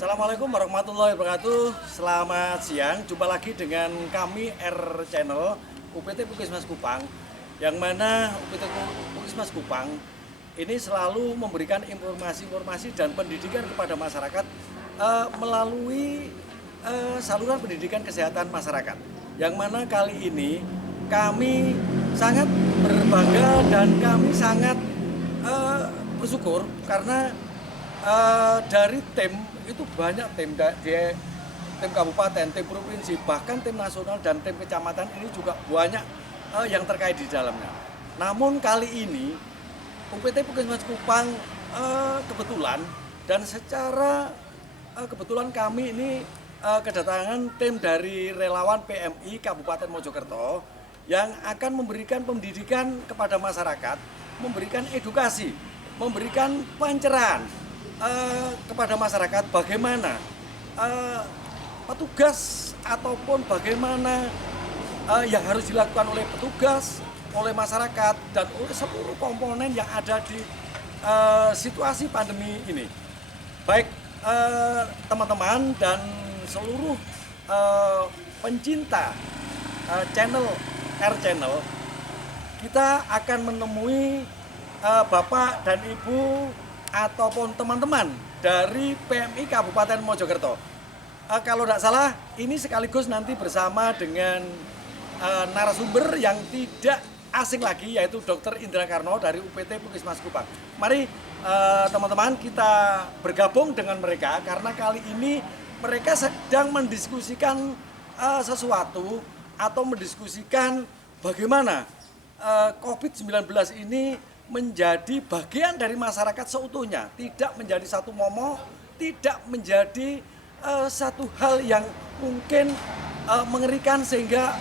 Assalamualaikum warahmatullahi wabarakatuh. Selamat siang. Jumpa lagi dengan kami R Channel UPT Puskesmas Kupang, yang mana UPT Puskesmas Kupang ini selalu memberikan informasi-informasi dan pendidikan kepada masyarakat melalui saluran pendidikan kesehatan masyarakat. Yang mana kali ini kami sangat berbangga dan kami sangat bersyukur karena dari tim itu banyak tim kabupaten, tim provinsi, bahkan tim nasional dan tim kecamatan ini juga banyak yang terkait di dalamnya. Namun kali ini UPT Puskesmas Kupang kebetulan dan secara kebetulan kami ini kedatangan tim dari relawan PMI Kabupaten Mojokerto yang akan memberikan pendidikan kepada masyarakat, memberikan edukasi, memberikan pencerahan kepada masyarakat bagaimana petugas ataupun bagaimana yang harus dilakukan oleh petugas, oleh masyarakat dan oleh seluruh komponen yang ada di situasi pandemi ini. Baik teman-teman dan seluruh pencinta channel R Channel, kita akan menemui Bapak dan Ibu ataupun teman-teman dari PMI Kabupaten Mojokerto. Kalau tidak salah, ini sekaligus nanti bersama dengan narasumber yang tidak asing lagi, yaitu Dr. Indra Karno dari UPT Puskesmas Kupang. Mari teman-teman kita bergabung dengan mereka karena kali ini mereka sedang mendiskusikan sesuatu atau mendiskusikan bagaimana COVID-19 ini menjadi bagian dari masyarakat seutuhnya, tidak menjadi satu momok, tidak menjadi satu hal yang mungkin mengerikan sehingga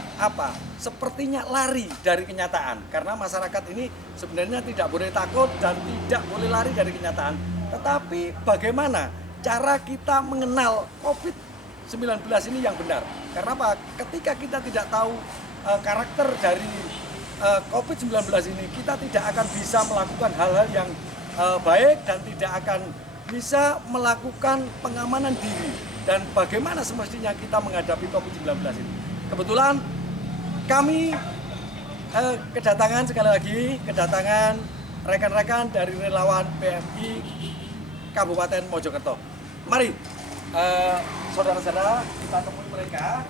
sepertinya lari dari kenyataan. Karena masyarakat ini sebenarnya tidak boleh takut dan tidak boleh lari dari kenyataan. Tetapi bagaimana cara kita mengenal COVID-19 ini yang benar? Karena apa? Ketika kita tidak tahu karakter dari COVID-19 ini, kita tidak akan bisa melakukan hal-hal yang baik dan tidak akan bisa melakukan pengamanan diri dan bagaimana semestinya kita menghadapi COVID-19 ini. Kebetulan kami kedatangan rekan-rekan dari relawan PMI Kabupaten Mojokerto. Mari saudara-saudara kita temui mereka.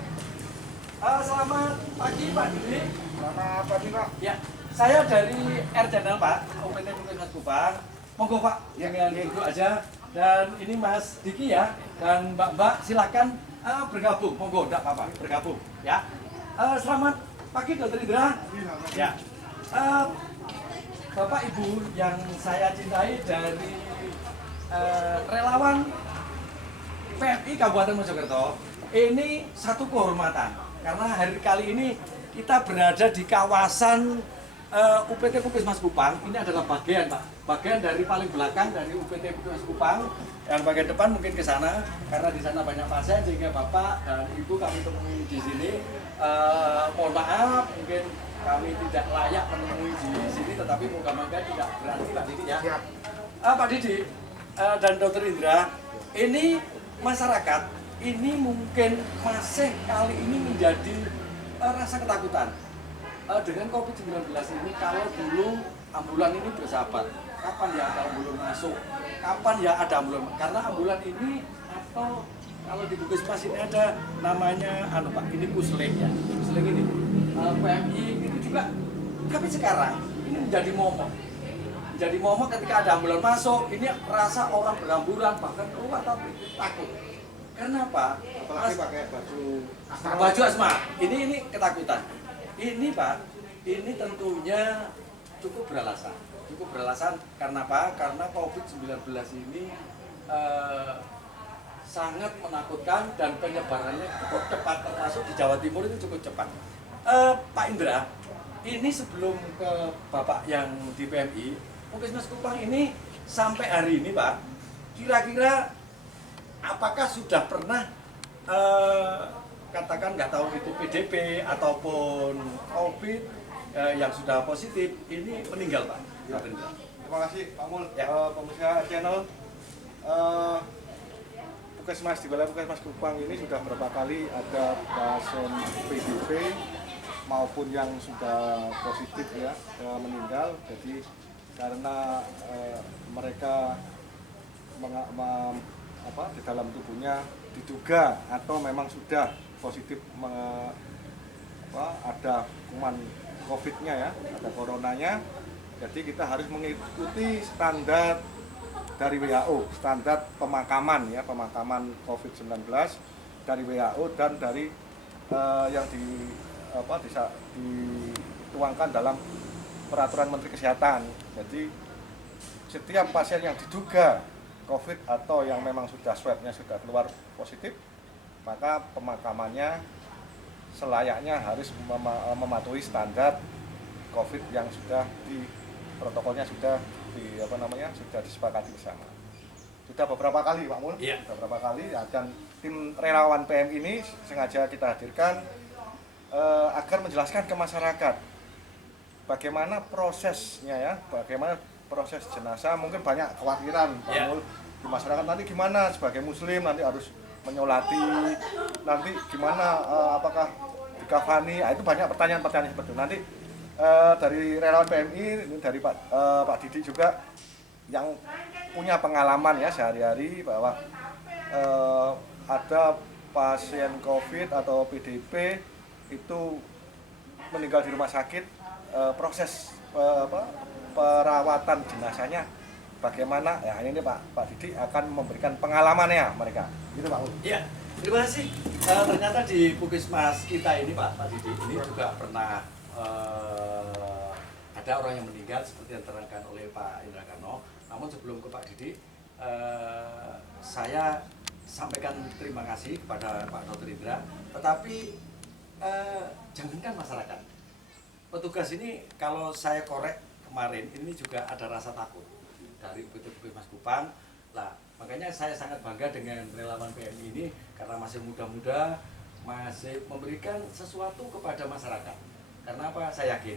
Selamat pagi Pak Didi. Selamat pagi Pak. Ya, saya dari R Channel Pak, UPT Puskesmas Kupang. Monggo Pak, dengan duduk aja. Dan ini Mas Diki ya, dan Mbak silakan bergabung. Monggo, enggak apa-apa, bergabung ya. Selamat pagi Dr. Indra. Ya. Bapak Ibu yang saya cintai dari relawan PMI Kabupaten Mojokerto, ini satu kehormatan karena hari kali ini kita berada di kawasan UPT Puskesmas Kupang. Ini adalah bagian dari paling belakang dari UPT Puskesmas Kupang. Yang bagian depan mungkin ke sana karena di sana banyak pasien sehingga Bapak dan Ibu kami temui di sini. Mohon maaf, mungkin kami tidak layak menemui di sini, tetapi moga-moga tidak berarti Pak Didi ya. Pak Didi dan Dr. Indra, ini masyarakat ini mungkin masih kali ini menjadi rasa ketakutan dengan COVID-19 ini. Kalau dulu ambulan ini bersahabat, kapan ya ada ambulan masuk, kapan ya ada ambulan, karena ambulan ini atau kalau di Puskesmas ini ada namanya Pak, ini pusling ya, pusling ini PMI itu juga. Tapi sekarang ini menjadi momok ketika ada ambulan masuk, ini rasa orang berambulan bahkan keluar tapi takut. Karena apa? Apalagi pakai baju asma. Ini ketakutan. Ini Pak, ini tentunya cukup beralasan karena apa? Karena COVID-19 ini sangat menakutkan dan penyebarannya cukup cepat, termasuk di Jawa Timur itu cukup cepat. Pak Indra, ini sebelum ke Bapak yang di PMI, Puskesmas Kupang ini sampai hari ini Pak, kira-kira apakah sudah pernah katakan nggak tahu itu PDP ataupun COVID yang sudah positif ini meninggal Pak? Ya. Terima kasih Pak Mul, Ya. pemirsa channel. Puskesmas di Balai Puskesmas Kupang ini sudah berapa kali ada pasien PDP maupun yang sudah positif ya meninggal. Jadi karena mereka di dalam tubuhnya diduga atau memang sudah positif ada kuman COVID-nya ya, ada coronanya. Jadi kita harus mengikuti standar dari WHO, standar pemakaman ya, pemakaman COVID-19 dari WHO dan dari yang dituangkan dalam peraturan Menteri Kesehatan. Jadi setiap pasien yang diduga COVID atau yang memang sudah swabnya sudah keluar positif, maka pemakamannya selayaknya harus mematuhi standar COVID yang sudah protokolnya sudah sudah disepakati bersama. Sudah beberapa kali Pak Mul, sudah beberapa kali dan tim relawan PM ini sengaja kita hadirkan agar menjelaskan ke masyarakat bagaimana prosesnya ya, bagaimana proses jenazah. Mungkin banyak kekhawatiran Pak Mul di masyarakat, nanti gimana sebagai muslim nanti harus menyolati, nanti gimana apakah dikafani, itu banyak pertanyaan-pertanyaan seperti itu. Nanti dari relawan PMI, ini dari Pak Didi juga yang punya pengalaman ya sehari-hari bahwa ada pasien COVID atau PDP itu meninggal di rumah sakit, proses perawatan jenazahnya bagaimana ya, ini Pak Didi akan memberikan pengalamannya mereka gitu Pak. Iya, terima kasih. Ternyata di Puskesmas kita ini Pak Didi ini juga pernah ada orang yang meninggal seperti yang diterangkan oleh Pak Indra Karno. Namun sebelum ke Pak Didi, saya sampaikan terima kasih kepada Pak Dr. Indra. Tetapi jangankan masyarakat, petugas ini kalau saya korek kemarin ini juga ada rasa takut dari Puskesmas Kupang. Lah, makanya saya sangat bangga dengan relawan PMI ini karena masih muda-muda, masih memberikan sesuatu kepada masyarakat. Karena apa? Saya yakin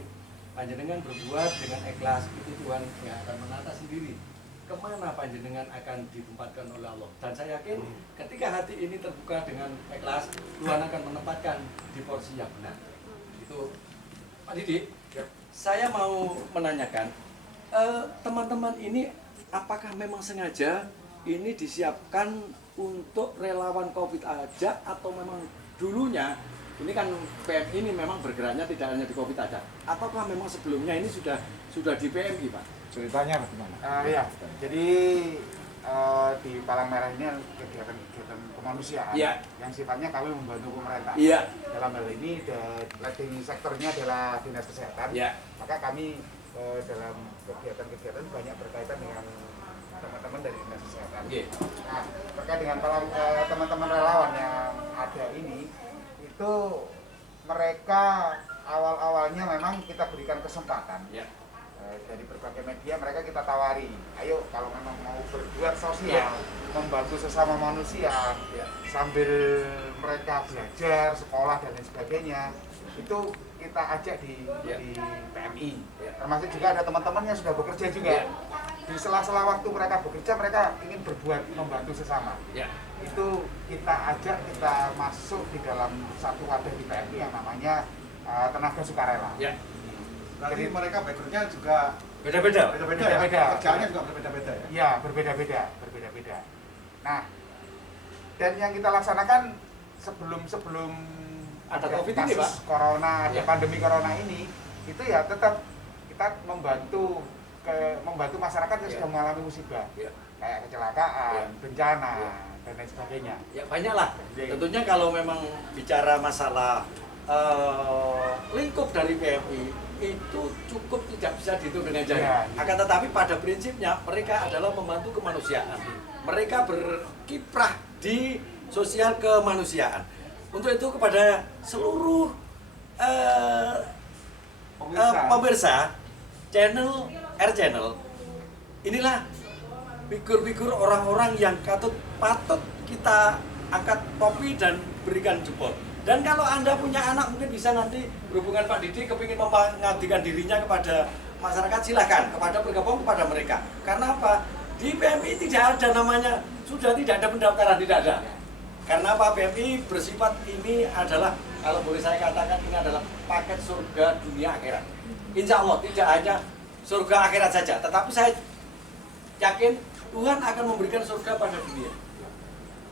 panjenengan berbuat dengan ikhlas, itu Tuhan yang akan menata sendiri kemana panjenengan akan ditempatkan oleh Allah. Dan saya yakin ketika hati ini terbuka dengan ikhlas, Tuhan akan menempatkan di porsi yang benar. Itu Pak Didi, saya mau menanyakan, teman-teman ini apakah memang sengaja ini disiapkan untuk relawan COVID aja atau memang dulunya ini kan PMI ini memang bergeraknya tidak hanya di COVID aja, ataukah memang sebelumnya ini sudah di PMI Pak? Ceritanya bagaimana? Iya, jadi di Palang Merah ini kegiatan kemanusiaan yang sifatnya kami membantu pemerintah. Dalam hal ini leading sektornya adalah Dinas Kesehatan. Maka kami dalam kegiatan-kegiatan banyak berkaitan dengan teman-teman dari Dinas Kesehatan. Nah, terkait dengan teman-teman relawan yang ada ini, itu mereka awal-awalnya memang kita berikan kesempatan. Dari berbagai media mereka kita tawari, ayo kalau memang mau berbuat sosial, membantu sesama manusia, sambil mereka belajar, sekolah dan lain sebagainya, itu kita ajak di PMI. Termasuk juga ada teman-teman yang sudah bekerja juga. Di sela-sela waktu mereka bekerja, mereka ingin berbuat membantu sesama. Itu kita ajak, kita masuk di dalam satu wadah di PMI yang namanya tenaga sukarela. Jadi mereka backgroundnya juga Beda-beda. Kerjaannya juga berbeda-beda ya? Iya, berbeda-beda. Nah, dan yang kita laksanakan sebelum ada COVID ini, Pak, corona, ada pandemi corona ini, itu ya tetap kita membantu masyarakat yang sudah mengalami musibah, kayak kecelakaan, bencana, dan lain sebagainya. Ya banyak lah. Tentunya kalau memang bicara masalah lingkup dari PMI itu cukup tidak bisa dihitung dengan jari. Akan tetapi pada prinsipnya mereka adalah membantu kemanusiaan. Mereka berkiprah di sosial kemanusiaan. Untuk itu kepada seluruh pemirsa channel R-Channel, inilah figur-figur orang-orang yang patut kita angkat topi dan berikan jempol. Dan kalau Anda punya anak mungkin bisa nanti berhubungan Pak Didi kepingin mengabdikan dirinya kepada masyarakat, silahkan bergabung kepada mereka. Karena apa? Di PMI tidak ada namanya, sudah tidak ada pendaftaran, tidak ada. Karena apa? PMI bersifat ini adalah, kalau boleh saya katakan, ini adalah paket surga dunia akhirat. Insya Allah tidak hanya surga akhirat saja, tetapi saya yakin Tuhan akan memberikan surga pada dunia.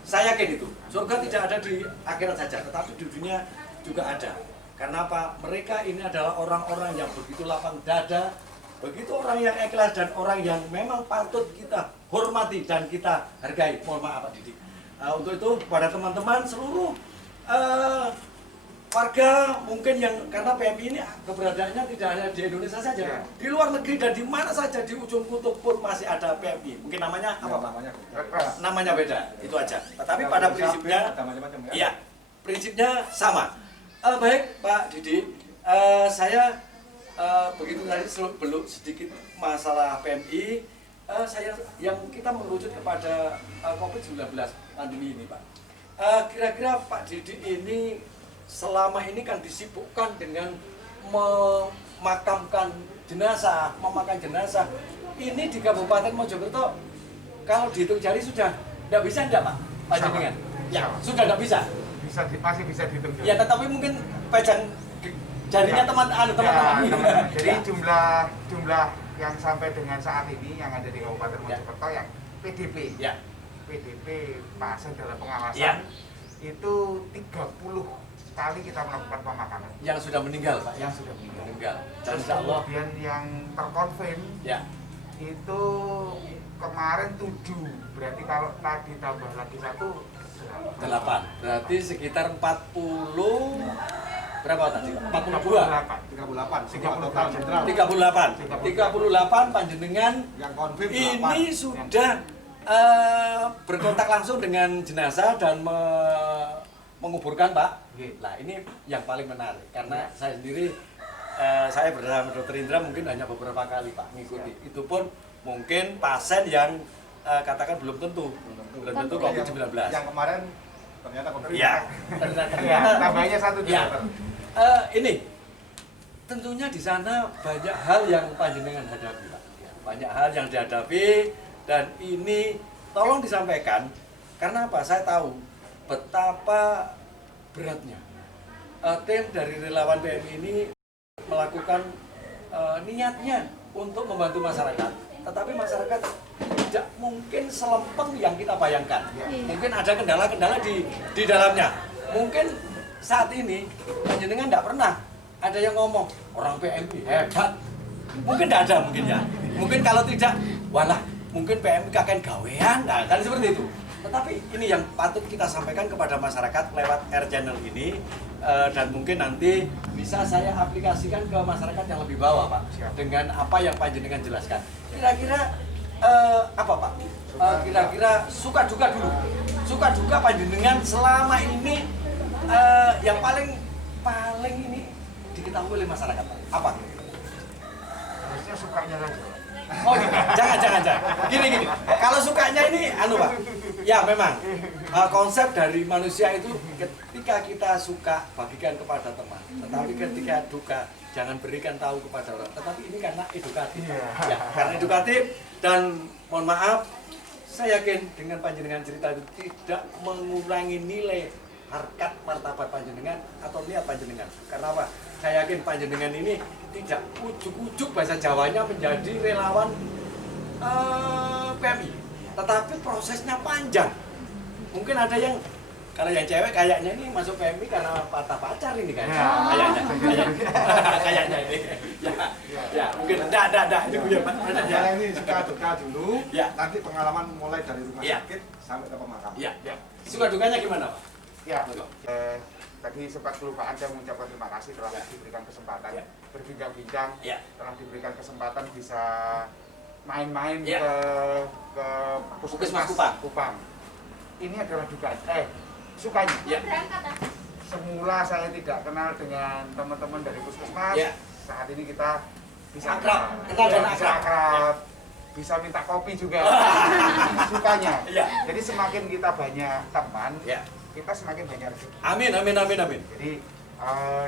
Saya yakin itu, surga tidak ada di akhirat saja, tetapi di dunia juga ada. Karena apa? Mereka ini adalah orang-orang yang begitu lapang dada, begitu orang yang ikhlas dan orang yang memang patut kita hormati dan kita hargai. Mohon maaf Pak Didik. Untuk itu pada teman-teman seluruh warga mungkin yang, karena PMI ini keberadaannya tidak hanya di Indonesia saja, ya, di luar negeri dan di mana saja di ujung kutub pun masih ada PMI. Mungkin namanya apa Pak? Namanya beda, itu aja. Tetapi pada prinsipnya, ya, prinsipnya sama. Baik Pak Didi, saya begitu tadi belum sedikit masalah PMI, saya yang kita merujuk kepada COVID-19 pandemi ini Pak. Kira-kira Pak Didi ini selama ini kan disibukkan dengan memakamkan jenazah, memakan jenazah. Ini di Kabupaten Mojokerto kalau dihitung jari sudah tidak bisa enggak Pak? Pak Jenengan? Ya, sudah tidak bisa. Masih bisa dihitung jari. Ya, tetapi mungkin pejang jarinya teman-teman. Jadi jumlah yang sampai dengan saat ini yang ada di Kabupaten Mojokerto yang PDP. Ya. PDP pasien dalam pengawasan itu 30 kali kita melakukan pemakaman. Yang sudah meninggal Pak? Yang sudah meninggal. Terus kemudian yang terkonfirm itu kemarin 7. Berarti kalau tadi tambah lagi 1, 8. Berarti sekitar 40 berapa tadi? 38 panjenengan yang konfirm ini sudah berkontak langsung dengan jenazah dan menguburkan Pak. Nah ini yang paling menarik karena saya sendiri saya bersama Dr. Indra mungkin hanya beberapa kali Pak mengikuti. Itu pun mungkin pasien yang katakan belum tentu COVID-19. Yang kemarin ternyata konfirm. Iya. Ternyata tambahnya 1 ya. Ini tentunya di sana banyak hal yang panjenengan hadapi Pak. Banyak hal yang dihadapi dan ini tolong disampaikan karena apa? Saya tahu betapa beratnya tim dari relawan PMI ini melakukan niatnya untuk membantu masyarakat, tetapi masyarakat tidak mungkin selempeng yang kita bayangkan. Mungkin ada kendala-kendala di dalamnya. Mungkin saat ini panjenengan tidak pernah ada yang ngomong orang PMI hebat. Mungkin tidak ada mungkin ya. Mungkin kalau tidak, walah mungkin PMI kakek gawean, nah, kan seperti itu. Tetapi ini yang patut kita sampaikan kepada masyarakat lewat Air Channel ini dan mungkin nanti bisa saya aplikasikan ke masyarakat yang lebih bawah Pak dengan apa yang panjenengan jelaskan. Kira-kira apa Pak? Kira-kira suka duka dulu. Suka duka panjenengan selama ini yang paling ini diketahui oleh masyarakat Pak. Apa? Harusnya sukanya saja. Oh, jangan. Gini. Kalau sukanya ini, Pak. Ya memang konsep dari manusia itu ketika kita suka bagikan kepada teman, tetapi ketika duka jangan berikan tahu kepada orang. Tetapi ini karena edukatif, ya karena edukatif dan mohon maaf, saya yakin dengan panjenengan cerita itu tidak mengurangi nilai harkat martabat panjenengan atau niat panjenengan. Karena apa? Saya yakin panjenengan ini tidak ujuk-ujuk bahasa Jawanya menjadi relawan PMI, tetapi prosesnya panjang. Mungkin ada yang kalau yang cewek kayaknya ini masuk PMI karena patah pacar ini kan? Kayaknya ini. Ya, mungkin enggak itu ya Pak. Ini suka duka dulu. Ya. Nanti pengalaman mulai dari rumah sakit sampai ke pemakaman. Ya. Suka dukanya gimana Pak? Ya, tadi sempat kelupaan saya mengucapkan terima kasih telah diberikan kesempatan berbincang-bincang, telah diberikan kesempatan bisa main-main ke Puskesmas Kupang. Ini adalah sukanya. Semula saya tidak kenal dengan teman-teman dari Puskesmas. Saat ini kita bisa akrab, bisa minta kopi juga. Sukanya. Jadi semakin kita banyak teman, kita semakin banyak rezeki. Amin. Jadi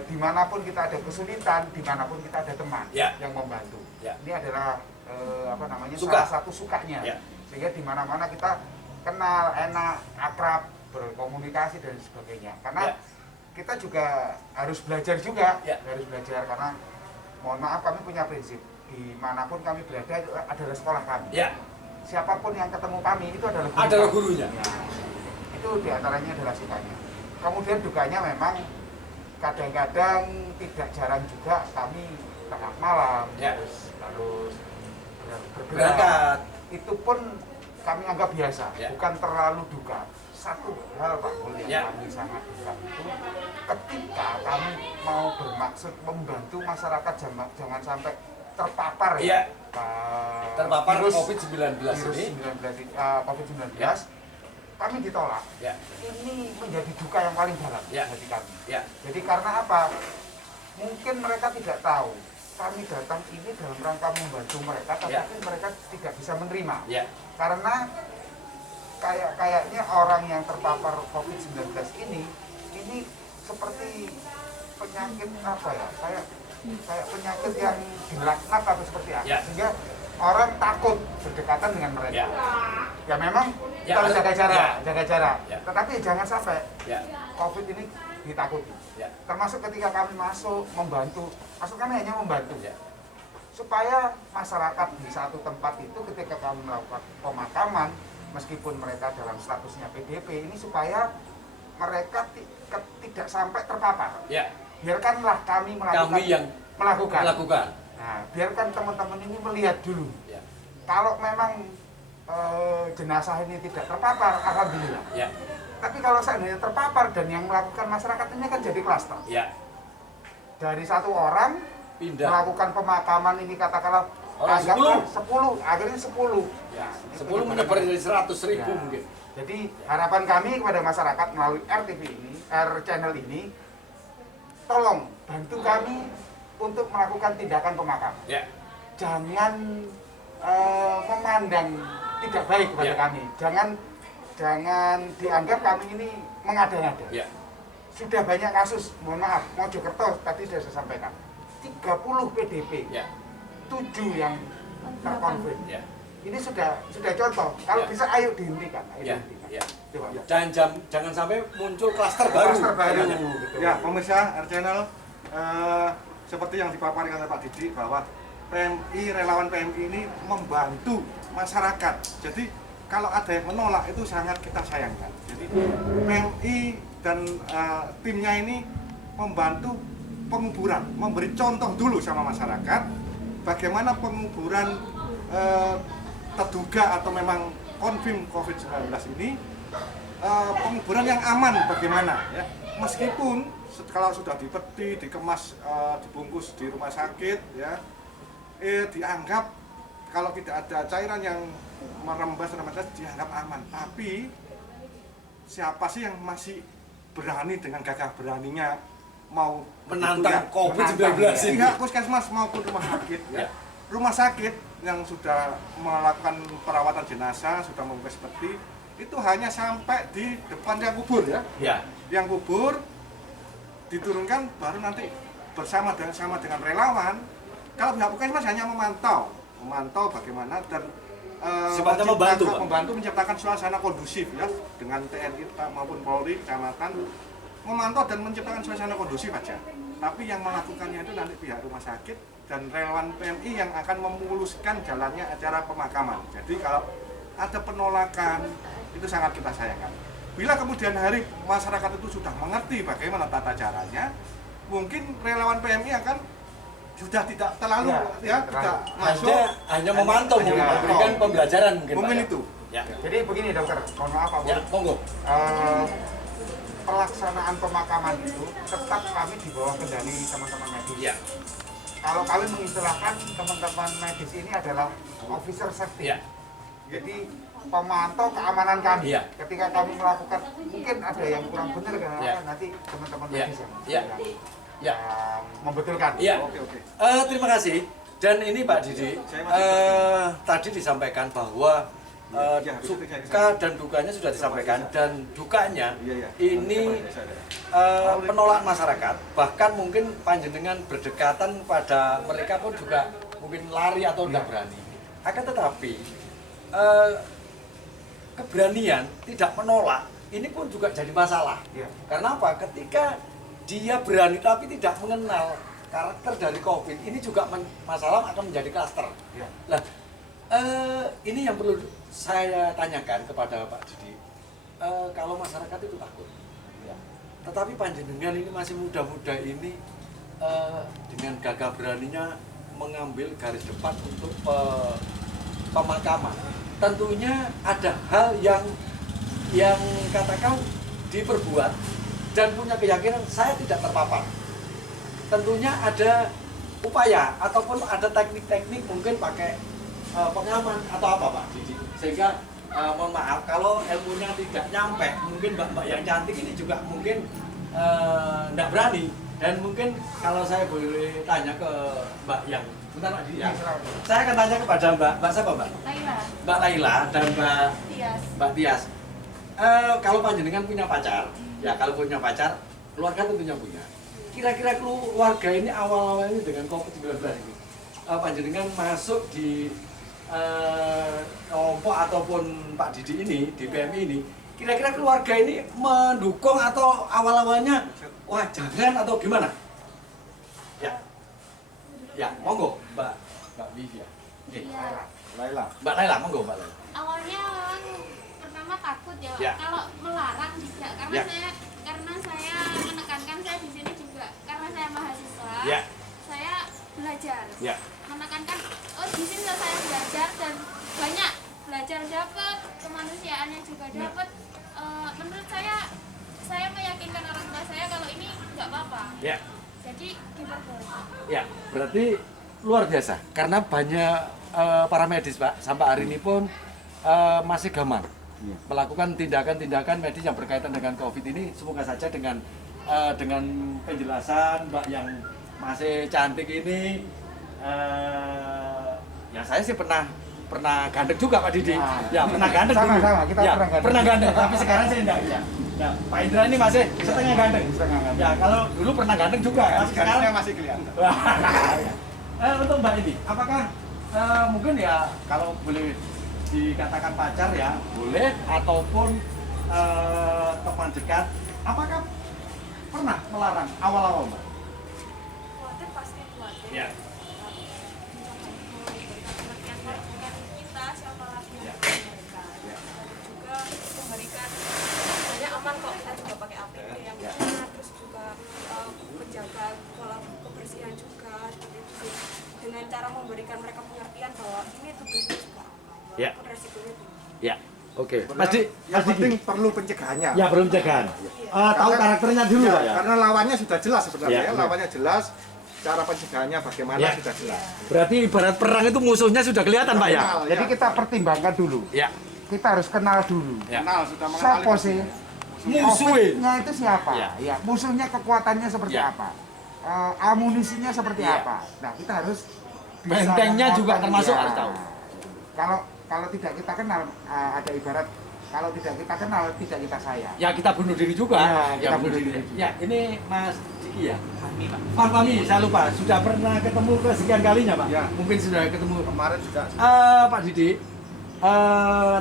dimanapun kita ada kesulitan, dimanapun kita ada teman yang membantu. Ini adalah salah satu sukanya. sehingga di mana-mana kita kenal, enak, akrab, berkomunikasi dan sebagainya. Karena kita juga harus belajar juga, harus belajar karena mohon maaf kami punya prinsip dimanapun kami berada itu adalah sekolah kami. Siapapun yang ketemu kami itu adalah gurunya. Ya, itu diantaranya adalah sukanya. Kemudian dukanya memang kadang-kadang tidak jarang juga kami tengah malam harus berangkat. Itu pun kami anggap biasa, bukan terlalu duka. Satu hal Pak Mul yang kami sangat duka itu ketika kami mau bermaksud membantu masyarakat jangan sampai terpapar terpapar virus COVID-19 ini. COVID-19 kami ditolak. Ini menjadi duka yang paling dalam bagi kami. Jadi karena apa? Mungkin mereka tidak tahu kami datang ini dalam rangka membantu mereka, tapi mereka tidak bisa menerima. Karena kayaknya orang yang terpapar COVID-19 ini seperti penyakit apa ya? Kayak penyakit yang dilaknat atau seperti apa? Sehingga orang takut berdekatan dengan mereka. Ya memang kita harus jaga jarak. Tetapi jangan sampai COVID ini ditakuti. Termasuk ketika kami masuk membantu, maksud kami hanya membantu. Supaya masyarakat di satu tempat itu ketika kami melakukan pemakaman, meskipun mereka dalam statusnya PDP ini supaya mereka tidak sampai terpapar. Biarkanlah kami melakukan. Nah, biarkan teman-teman ini melihat dulu. Kalau memang jenazah ini tidak terpapar, alhamdulillah. Tapi kalau seandainya terpapar dan yang melakukan masyarakat ini kan jadi klaster. Dari satu orang melakukan pemakaman ini katakanlah orang 10, akhirnya 10. 10 menyebar dari 100.000 mungkin. Jadi harapan kami kepada masyarakat melalui RTV ini, channel ini, tolong bantu kami untuk melakukan tindakan pemakaman. Jangan memandang tidak baik kepada kami. Jangan dianggap kami ini mengada-ngada. Sudah banyak kasus, mohon maaf, Mojokerto tadi sudah saya sampaikan. 30 PDP, 7 yang terkonfirm. Ini sudah contoh. Kalau bisa ayo dihentikan. Jangan sampai muncul klaster baru. Betul. Ya, pemirsa R-Channel, seperti yang dipaparkan oleh Pak Didi bahwa PMI, relawan PMI ini membantu masyarakat. Jadi kalau ada yang menolak itu sangat kita sayangkan. Jadi PMI dan timnya ini membantu penguburan, memberi contoh dulu sama masyarakat bagaimana penguburan terduga atau memang konfirm COVID-19 ini penguburan yang aman bagaimana ya. Meskipun kalau sudah dipeti, dikemas, dibungkus di rumah sakit ya, dianggap kalau tidak ada cairan yang merembes dianggap aman. Tapi siapa sih yang masih berani dengan gagah beraninya mau menantang COVID-19 ini? Pihak puskesmas maupun rumah sakit ya. Rumah sakit yang sudah melakukan perawatan jenazah, sudah membungkus peti, itu hanya sampai di depan yang kubur ya. Yang kubur diturunkan baru nanti bersama dengan relawan. Kalau pihak puskesmas hanya memantau bagaimana dan sifatnya membantu menciptakan suasana kondusif ya dengan TNI maupun Polri, kecamatan memantau dan menciptakan suasana kondusif aja. Tapi yang melakukannya itu nanti pihak rumah sakit dan relawan PMI yang akan memuluskan jalannya acara pemakaman. Jadi kalau ada penolakan itu sangat kita sayangkan. Bila kemudian hari masyarakat itu sudah mengerti bagaimana tata caranya, mungkin relawan PMI akan sudah tidak terlalu tidak masuk hanya memantau, memberikan pembelajaran mungkin itu. Jadi begini dokter, mohon maaf Pak. Monggo. Pelaksanaan pemakaman itu tetap kami di bawah kendali teman-teman medis. Kalau kami mengistilahkan teman-teman medis ini adalah officer safety. Jadi pemantau keamanan kami. Ketika kami melakukan, mungkin ada yang kurang benar kan, nanti teman-teman medis yang membetulkan. Oke. Terima kasih. Dan ini Pak Didi, tadi disampaikan bahwa suka dan dukanya sudah disampaikan, dan dukanya ini penolakan masyarakat, bahkan mungkin panjenengan berdekatan pada mereka pun juga mungkin lari atau tidak berani. Akan tetapi keberanian tidak menolak ini pun juga jadi masalah. Karena apa? Ketika dia berani tapi tidak mengenal karakter dari COVID, ini juga masalah akan menjadi klaster. Nah, ini yang perlu saya tanyakan kepada Pak Didi. Kalau masyarakat itu takut, tetapi panjenengan ini masih muda-muda ini dengan gagah beraninya mengambil garis depan untuk pemakaman. Tentunya ada hal yang katakan diperbuat dan punya keyakinan saya tidak terpapar. Tentunya ada upaya ataupun ada teknik-teknik mungkin pakai pengaman atau apa Pak Didi, sehingga mohon maaf kalau ilmunya tidak nyampe, mungkin mbak-mbak yang cantik ini juga mungkin tidak berani. Dan mungkin kalau saya boleh tanya ke mbak yang bentar Pak Didi ya, saya akan tanya kepada mbak siapa mbak? Laila. Mbak Laila dan Mbak Tias. Kalau panjenengan punya pacar, ya kalau punya pacar, keluarga tentunya punya. Kira-kira keluarga ini awal-awalnya dengan COVID-19 ini, panjenengan masuk di kelompok ataupun Pak Didi ini, di PMI ini, kira-kira keluarga ini mendukung atau awal-awalnya wah jangan atau gimana? Ya, monggo Mbak Vivi ya. Iya. Laila. Mbak Laila, monggo Mbak Laila. Awalnya pertama takut ya, Ya. kalau melarang tidak karena Ya. saya menekankan saya di sini juga karena saya mahasiswa. Ya. Saya belajar. Ya. Menekankan di sini saya belajar dan banyak belajar dapat, kemanusiaannya juga dapat. Menurut saya meyakinkan orang tua saya kalau ini nggak apa-apa. Ya. Jadi diperbolehkan. Ya, berarti luar biasa karena banyak para medis Pak sampai hari ini pun masih gamang melakukan tindakan-tindakan medis yang berkaitan dengan COVID ini. Semoga saja dengan penjelasan Mbak yang masih cantik ini, ya saya sih pernah gandeng juga Pak Didi. Ya pernah gandeng dulu. Sama-sama, kita ya, pernah gandeng. tapi sekarang saya enggak ya. Ya, Pak Indra ini masih setengah gandeng. Ya, kalau dulu pernah gandeng juga, tapi sekarang masih kelihatan. Untuk Mbak ini, apakah mungkin ya kalau boleh dikatakan pacar ya boleh ataupun teman dekat, apakah pernah melarang awal-awal Mbak? Khawatir pasti khawatir. Ya. Kita siapa lagi yang Ya. memberikan. Ya. Juga memberikan banyak aman kok, kita juga pakai APD yang Ya. benar, terus juga menjaga pola kebersihan juga seperti itu sih. Dengan cara memberikan mereka pengertian bahwa ini tugasnya juga aman, Ya. walaupun resikonya tinggi. Ya. Oke. Mas Di, Yang penting perlu pencegahannya. ya belum cegahan. Tahu karakternya dulu Ya, Pak ya. karena lawannya sudah jelas sebenarnya. Ya. Lawannya jelas, cara pencegahannya bagaimana Ya. sudah jelas. Berarti ibarat perang itu musuhnya sudah kelihatan Pak ya. Kenal, Jadi ya. kita pertimbangkan dulu. Ya. Kita harus kenal dulu. Ya. Kenal, sudah mengenali Siapa sih? Musuhnya. COVID-nya itu siapa? Ya. Ya. Musuhnya kekuatannya seperti Ya. apa? Amunisinya seperti Ya. apa? Nah, kita harus bisa Bentengnya juga mengontrol termasuk dia. harus tahu. Kalau tidak kita kenal, ada ibarat kalau tidak kita kenal tidak kita sayang. Ya kita bunuh diri juga. Ya, kita bunuh diri. Ya ini Mas Diki ya. Pak Fahmi, saya lupa sudah pernah ketemu kesekian kalinya Pak. Ya. Mungkin sudah ketemu. Kemarin juga Pak Didi,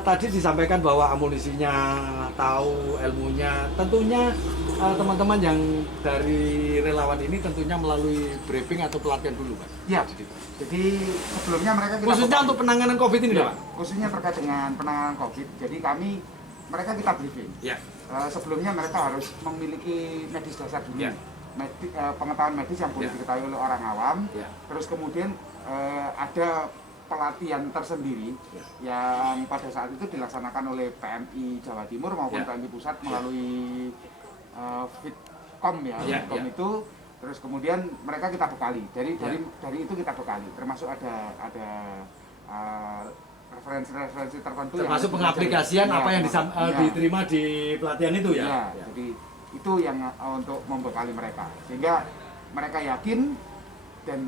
tadi disampaikan bahwa amunisinya tahu ilmunya. Tentunya teman-teman yang dari relawan ini tentunya melalui briefing atau pelatihan dulu Pak. Ya. Jadi sebelumnya mereka kita Khususnya untuk penanganan COVID ini Ya, Pak. khususnya terkait dengan penanganan COVID. Jadi mereka kita briefing. Ya. Sebelumnya mereka harus memiliki medis dasar dulu. Ya. Pengetahuan medis yang boleh Ya. diketahui oleh orang awam. Ya. Terus kemudian ada pelatihan tersendiri yang pada saat itu dilaksanakan oleh PMI Jawa Timur maupun Ya. PMI Pusat melalui Fitkom ya. Ya, Fitkom ya. itu terus kemudian mereka kita bekali dari Ya. itu kita bekali termasuk ada referensi tertentu yang Termasuk harus pengaplikasian dipelajari. apa yang Ya. diterima di pelatihan itu ya. Ya, jadi itu yang untuk membekali mereka sehingga mereka yakin dan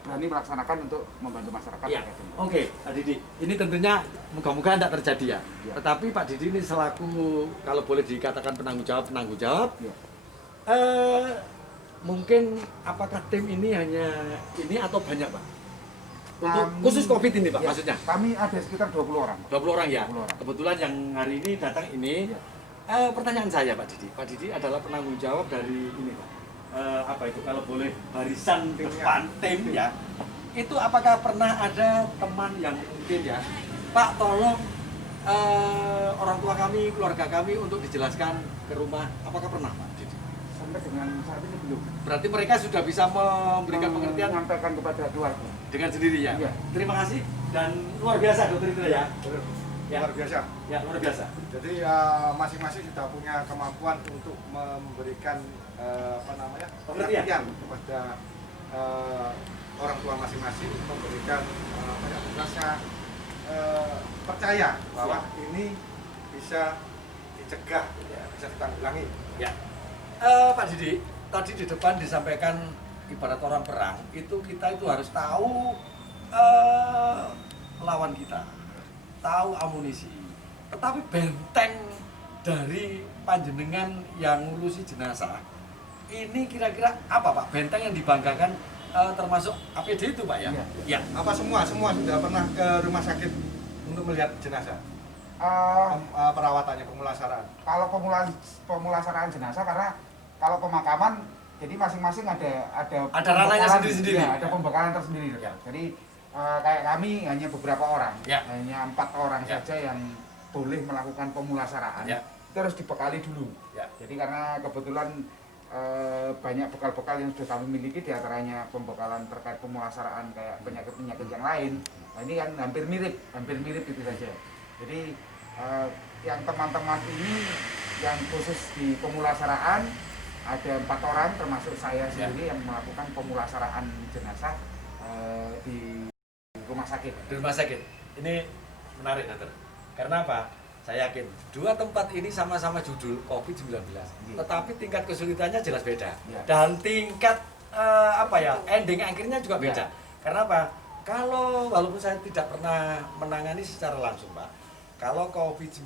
berani melaksanakan untuk membantu masyarakat. Ya, terkait dengan- oke Pak Didi. Ini tentunya moga-moga tidak terjadi ya. Ya. Tetapi Pak Didi ini selaku kalau boleh dikatakan penanggung jawab. Ya. Mungkin apakah tim ini hanya ini atau banyak Pak? Untuk khusus COVID ini Pak, ya, maksudnya? Kami ada sekitar 20 orang. 20 orang ya? 20 orang. Kebetulan yang hari ini datang ini, pertanyaan saya Pak Didi. Pak Didi adalah penanggung jawab dari ini Pak. Apa itu kalau boleh barisan depan tim ya. Itu apakah pernah ada teman yang mungkin ya, Pak tolong orang tua kami, keluarga kami untuk dijelaskan ke rumah, apakah pernah Pak Didi? Sampai dengan saat ini belum. Berarti mereka sudah bisa memberikan pengertian menyampaikan kepada keluarga dengan sendirinya. Iya. Terima kasih dan luar biasa Dokter Indra ya. Ya. Luar biasa. Ya, luar biasa. Jadi masing-masing sudah punya kemampuan untuk memberikan pengertian kepada orang tua masing-masing, memberikan rasa percaya bahwa ini bisa dicegah, bisa ditanggulangi. Ya. Pak Didi, tadi di depan disampaikan ibarat orang perang, itu kita itu harus tahu lawan kita, tahu amunisi. Tetapi benteng dari panjenengan yang ngurusi jenazah, ini kira-kira apa Pak? Benteng yang dibanggakan termasuk APD itu Pak ya? Ya. Apa semua sudah pernah ke rumah sakit untuk melihat jenazah? Perawatannya, pemulasaraan. Kalau pemulasaraan jenazah, karena kalau pemakaman jadi masing-masing ada ranahnya sendiri-sendiri. Ya, ada pembekalan tersendiri. Ya. Jadi kayak kami hanya beberapa orang, ya. hanya 4 orang ya. saja yang boleh melakukan pemulasaraan. Ya. Itu harus dibekali dulu. Ya. Jadi karena kebetulan banyak bekal-bekal yang sudah kami miliki, diantaranya pembekalan terkait pemulasaraan kayak penyakit-penyakit yang lain. Nah, ini kan hampir mirip itu saja. Jadi yang teman-teman ini yang khusus di pemulasaraan ada 4 orang termasuk saya sendiri yang melakukan pemulasaraan jenazah di rumah sakit. Di rumah sakit. Ini menarik Dokter. Karena apa? Saya yakin dua tempat ini sama-sama judul COVID-19, tetapi tingkat kesulitannya jelas beda. Dan tingkat ending akhirnya juga beda. Karena apa? Kalau walaupun saya tidak pernah menangani secara langsung Pak, kalau COVID-19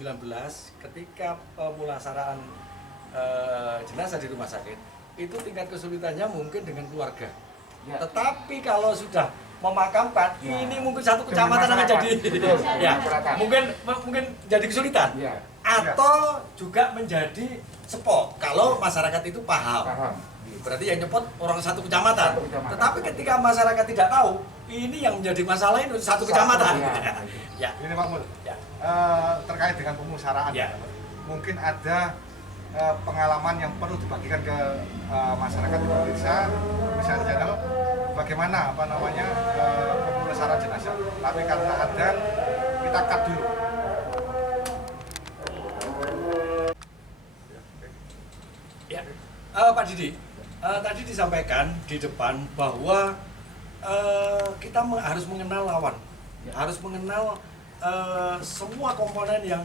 ketika pemulasaraan jenazah di rumah sakit itu tingkat kesulitannya mungkin dengan keluarga. Tetapi kalau sudah memakamkan, ini mungkin satu kecamatan akan jadi mungkin jadi kesulitan. Atau juga menjadi spot kalau masyarakat itu paham. Berarti yang nyepot orang satu kecamatan. Tetapi ketika masyarakat tidak tahu, ini yang menjadi masalah itu satu kecamatan. Ini Pak Mul, terkait dengan pemulasaraan, mungkin ada pengalaman yang perlu dibagikan ke masyarakat di desa, misalnya channel bagaimana pemulasaraan jenazah. Tapi karena ada, kita cut dulu. Ya, Pak Didi, tadi disampaikan di depan bahwa kita harus mengenal lawan, harus mengenal semua komponen yang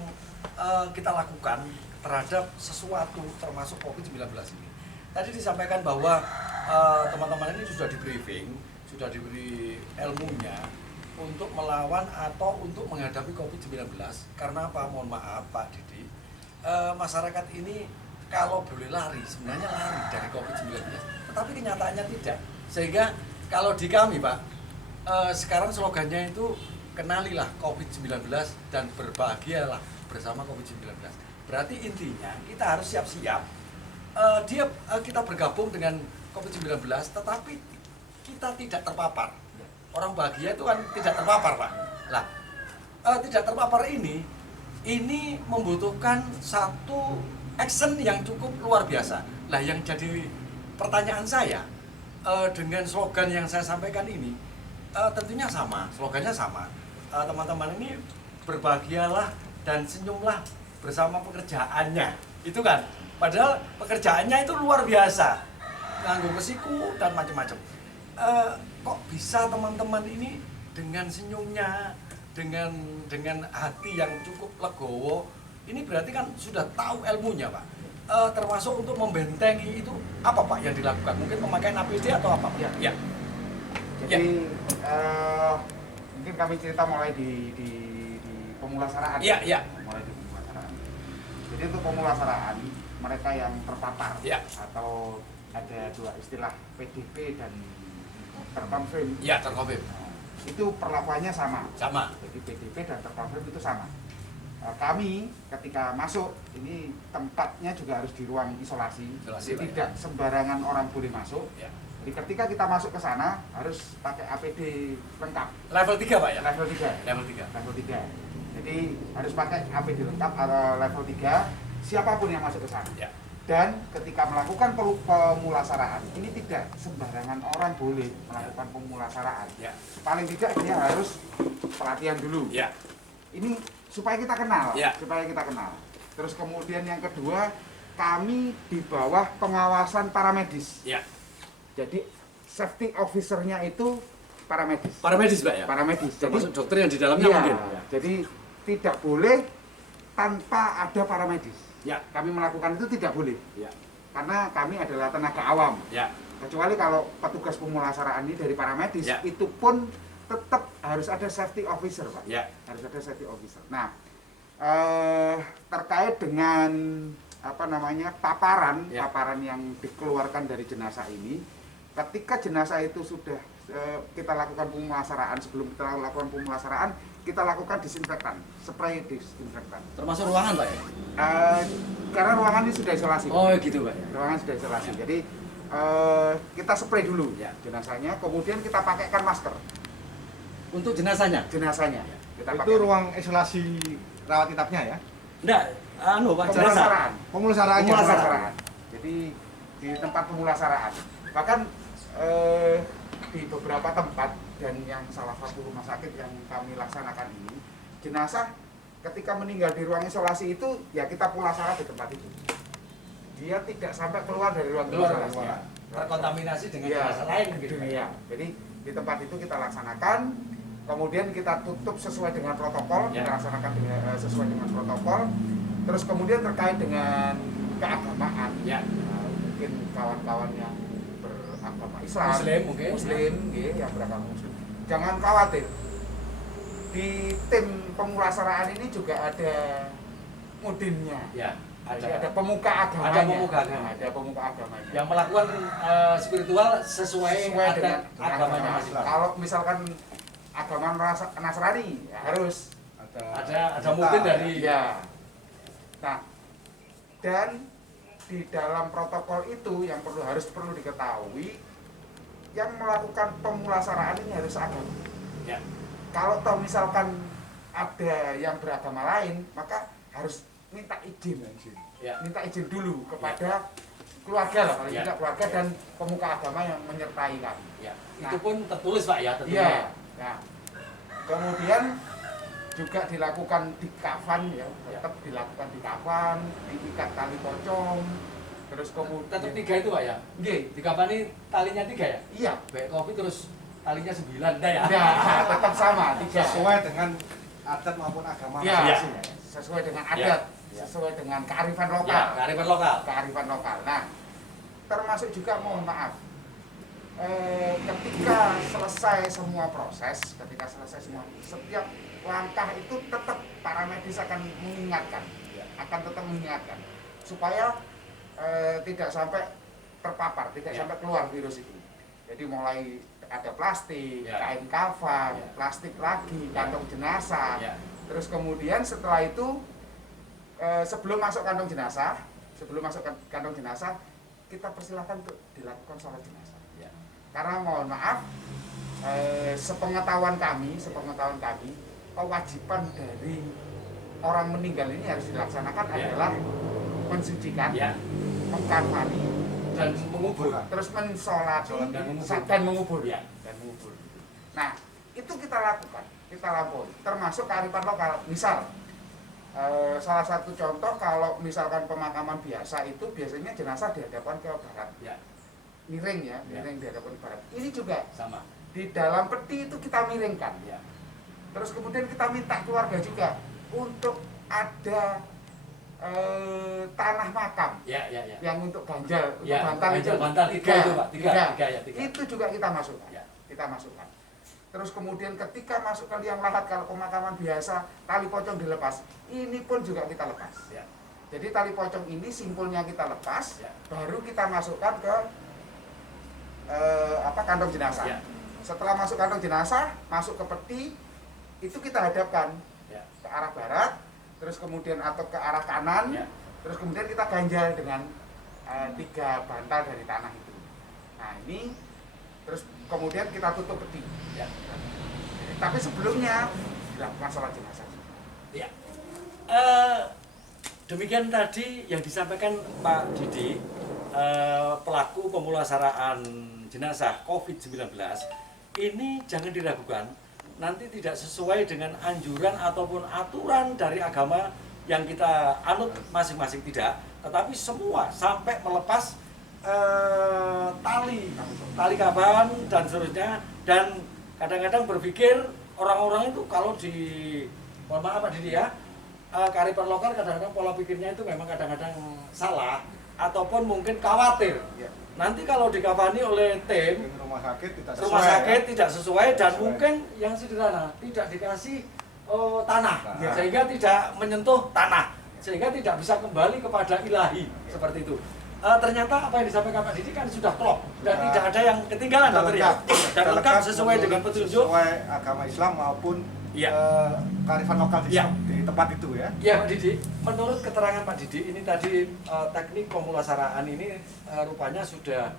kita lakukan terhadap sesuatu termasuk COVID-19 ini. Tadi disampaikan bahwa teman-teman ini sudah di briefing, sudah diberi ilmunya untuk melawan atau untuk menghadapi COVID-19. Karena apa? Mohon maaf Pak Didi, masyarakat ini kalau boleh lari, sebenarnya lari dari COVID-19, tetapi kenyataannya tidak. Sehingga kalau di kami Pak, sekarang slogannya itu kenalilah COVID-19 dan berbahagialah bersama COVID-19. Berarti intinya kita harus siap-siap. Kita bergabung dengan COVID-19, tetapi kita tidak terpapar. Orang bahagia itu kan tidak terpapar Pak. Lah, tidak terpapar ini membutuhkan satu action yang cukup luar biasa. Lah, yang jadi pertanyaan saya dengan slogan yang saya sampaikan ini, tentunya sama, slogannya sama. Teman-teman ini berbahagialah dan senyumlah bersama pekerjaannya, itu kan. Padahal pekerjaannya itu luar biasa, nganggo besiku dan macam-macam. Kok bisa teman-teman ini dengan senyumnya, dengan hati yang cukup legowo, ini berarti kan sudah tahu ilmunya Pak. Termasuk untuk membentengi itu apa Pak yang dilakukan? Mungkin pemakaian APD atau apa Pak? Ya. Jadi mungkin kami cerita mulai di pemulasaraan. Iya. Mulai di pemulasaraan. Jadi untuk pemulasaraan mereka yang terpapar atau ada dua istilah PDP dan terkonfirm. Iya, terkonfirm. itu perlakuannya sama. Sama. Jadi PDP dan terkonfirm itu sama. Kami ketika masuk ini tempatnya juga harus di ruang isolasi, jadi tidak sembarangan orang boleh masuk. Ya. Jadi ketika kita masuk ke sana harus pakai APD lengkap. Level 3 Pak ya? Level 3. Level 3. Level 3. Jadi harus pakai APD lengkap level 3 siapapun yang masuk ke sana. Ya. Dan ketika melakukan pemulasaraan ini tidak sembarangan orang boleh melakukan pemulasaraan. Ya. Paling tidak dia harus pelatihan dulu. Ya. Ini supaya kita kenal, supaya kita kenal. Terus kemudian yang kedua, kami di bawah pengawasan paramedis. Ya. Jadi safety officer-nya itu paramedis. Paramedis, Pak ya? Paramedis. Termasuk dokter yang di dalamnya mungkin. Ya. Jadi tidak boleh tanpa ada paramedis. Ya. Kami melakukan itu tidak boleh. Ya. Karena kami adalah tenaga awam. Ya. Kecuali kalau petugas pemulasaraan ini dari paramedis, itu pun tetap harus ada safety officer, Pak. Ya. Harus ada safety officer. Nah, terkait dengan paparan yang dikeluarkan dari jenazah ini, ketika jenazah itu sudah kita lakukan pemulasaraan, sebelum kita lakukan pemulasaraan, kita lakukan disinfektan, spray disinfektan. Termasuk ruangan, Pak ya? Karena ruangan ini sudah isolasi. Oh, gitu, Pak. Ruangan sudah isolasi. Jadi kita spray dulu jenazahnya, kemudian kita pakaikan masker. Untuk jenazahnya? Jenazahnya. Kita itu pakai. Ruang isolasi rawat inapnya ya? Enggak, Pak, pemulasaraan. Pemulasaraan. Jadi di tempat pemulasaraan. Bahkan di beberapa tempat dan yang salah satu rumah sakit yang kami laksanakan ini, jenazah ketika meninggal di ruang isolasi itu ya kita pulasara di tempat itu. Dia tidak sampai keluar dari ruang isolasi. Terkontaminasi dengan jenazah lain gitu. Ya. Jadi di tempat itu kita laksanakan, kemudian kita tutup sesuai dengan protokol, kita laksanakan sesuai dengan protokol. Terus kemudian terkait dengan keagamaan, mungkin kawan-kawan yang beragama Islam, Muslim, yang beragama Muslim, jangan khawatir. Di tim pemulasaraan ini juga ada mudinnya, ada pemuka agamanya, ada pemuka agamanya yang melakukan spiritual sesuai dengan agamanya. Kalau misalkan agama Nasrani, ya harus ada mudin dari. Ya. Nah, dan di dalam protokol itu yang perlu diketahui, yang melakukan pemulasaraan ini harus agama. Ya. Kalau toh misalkan ada yang beragama lain, maka harus minta izin. Minta izin dulu kepada keluarga lah, kalau tidak keluarga dan pemuka agama yang menyertai kami. Ya. Itu pun tertulis, Pak ya, tentunya. Iya. Nah, kemudian juga dilakukan di kafan tetap dilakukan di kafan, diikat tali pocong, terus kemudian tetap 3 itu, Pak ya? Nggih. Di kafan ini talinya 3 ya? Iya. Baik kopi terus talinya 9 ya? Ya, tetap sama, 3. Sesuai dengan adat maupun agama masing-masing. Sesuai dengan adat, sesuai dengan kearifan lokal. Kearifan lokal. Nah, termasuk juga mohon maaf, ketika selesai semua proses, setiap langkah itu tetap paramedis akan mengingatkan, supaya tidak sampai terpapar, tidak sampai keluar virus itu. Jadi mulai ada plastik, kain kafan, plastik lagi, kantong jenazah, terus kemudian setelah itu sebelum masuk kantong jenazah, kita persilahkan untuk dilakukan sholat jenazah. Karena mohon maaf, sepengetahuan kami, kewajiban dari orang meninggal ini harus dilaksanakan adalah mensucikan, mengkafani dan mengubur, terus mensolati dan mengubur. Nah, itu kita lakukan, kita lampaui, termasuk kearifan lokal. Misal, salah satu contoh kalau misalkan pemakaman biasa itu biasanya jenazah dihadapkan ke barat, miring miring dihadapkan ke barat. Ini juga sama. Di dalam peti itu kita miringkan. Terus kemudian kita minta keluarga juga untuk ada tanah makam yang untuk ganjal, untuk bantal itu tiga. Itu juga kita masukkan. Terus kemudian ketika masukkan liang lahat, kalau pemakaman biasa tali pocong dilepas, ini pun juga kita lepas. Jadi tali pocong ini simpulnya kita lepas, baru kita masukkan ke kantong jenazah. Setelah masuk kantong jenazah, masuk ke peti, itu kita hadapkan ke arah barat, terus kemudian atau ke arah kanan, terus kemudian kita ganjal dengan 3 bantal dari tanah itu. Nah ini, terus kemudian kita tutup peti. Tapi sebelumnya dilakukan sholat jenazah. Ya. Demikian tadi yang disampaikan Pak Didi, pelaku pemulasaraan jenazah COVID-19, ini jangan diragukan, nanti tidak sesuai dengan anjuran ataupun aturan dari agama yang kita anut masing-masing, tidak, tetapi semua sampai melepas tali kaban dan seterusnya. Dan kadang-kadang berpikir orang-orang itu kalau di, mohon maaf Pak Didi ya, kearifan lokal kadang-kadang pola pikirnya itu memang kadang-kadang salah ataupun mungkin khawatir nanti kalau dikafani oleh tim rumah sakit tidak sesuai dan mungkin yang sederhana tidak dikasih tanah sehingga tidak menyentuh tanah sehingga tidak bisa kembali kepada ilahi seperti itu. Ternyata apa yang disampaikan Pak Didi kan sudah klop dan tidak ada yang ketinggalan dan lengkap sesuai dengan petunjuk sesuai agama Islam maupun kearifan lokal di tempat itu ya. Ya Pak Didi, menurut keterangan Pak Didi ini tadi teknik pemulasaraan ini rupanya sudah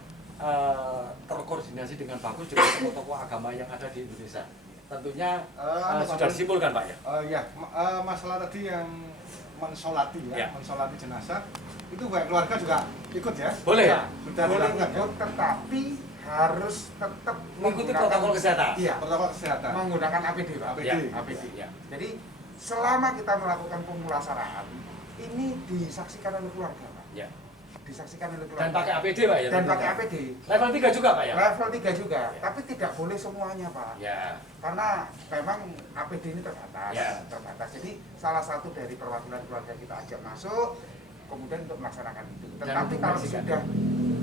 terkoordinasi dengan bagus dengan tokoh-tokoh agama yang ada di Indonesia. Tentunya sudah disimpulkan Pak ya. Masalah tadi yang mensolati mensolati jenazah itu baik keluarga juga ikut ya. Boleh ya. Sudah dilakukan ikut, tetapi harus tetap mengikuti protokol kesehatan. Iya, protokol kesehatan. Menggunakan APD, Pak. APD. Ya. Jadi selama kita melakukan pemulasaraan ini disaksikan oleh keluarga, Pak. Ya. Disaksikan oleh keluarga. Dan pakai APD, Pak ya. Dan pakai APD. Level 3 juga, Pak ya. Level 3 juga, tapi tidak boleh semuanya, Pak. Ya. Karena memang APD ini terbatas. Ya. Terbatas. Jadi salah satu dari perwakilan keluarga kita ajak masuk kemudian untuk melaksanakan itu. Tetapi kalau sudah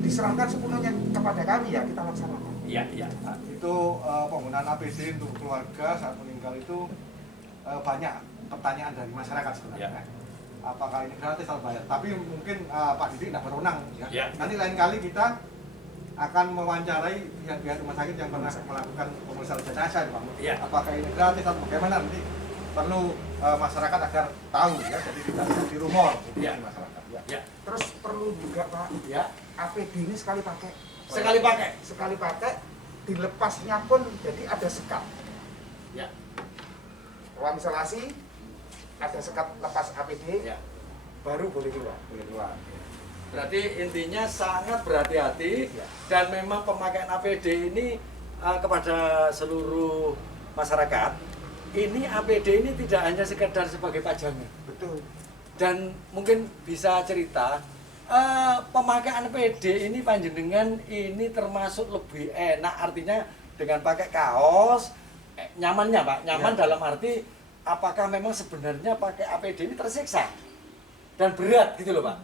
diserahkan sepenuhnya kepada kami ya kita laksanakan. Iya, iya. Itu penggunaan APD untuk keluarga saat meninggal itu banyak pertanyaan dari masyarakat sebenarnya. Ya. Apakah ini gratis atau bayar? Tapi mungkin Pak Didi tidak berwenang ya. Ya. Nanti lain kali kita akan mewawancarai pihak-pihak rumah sakit yang pernah melakukan pemeriksaan jenazah, Pak. Ya. Apakah ini gratis atau bagaimana? Nanti perlu masyarakat agar tahu ya, jadi tidak jadi rumor Ya. di masyarakat. Ya. Terus perlu juga Pak, Ya. APD ini sekali pakai. Sekali pakai. Sekali pakai, dilepasnya pun jadi ada sekat. Ya. Ruang isolasi ada sekat lepas APD, Ya. baru boleh keluar. Boleh keluar. Berarti intinya sangat berhati-hati dan memang pemakaian APD ini kepada seluruh masyarakat. Ini APD ini tidak hanya sekedar sebagai pajangan. Betul. Dan mungkin bisa cerita pemakaian APD ini panjenengan ini termasuk lebih enak, artinya dengan pakai kaos nyamannya Pak, nyaman ya. Dalam arti apakah memang sebenarnya pakai APD ini tersiksa dan berat gitu loh Pak.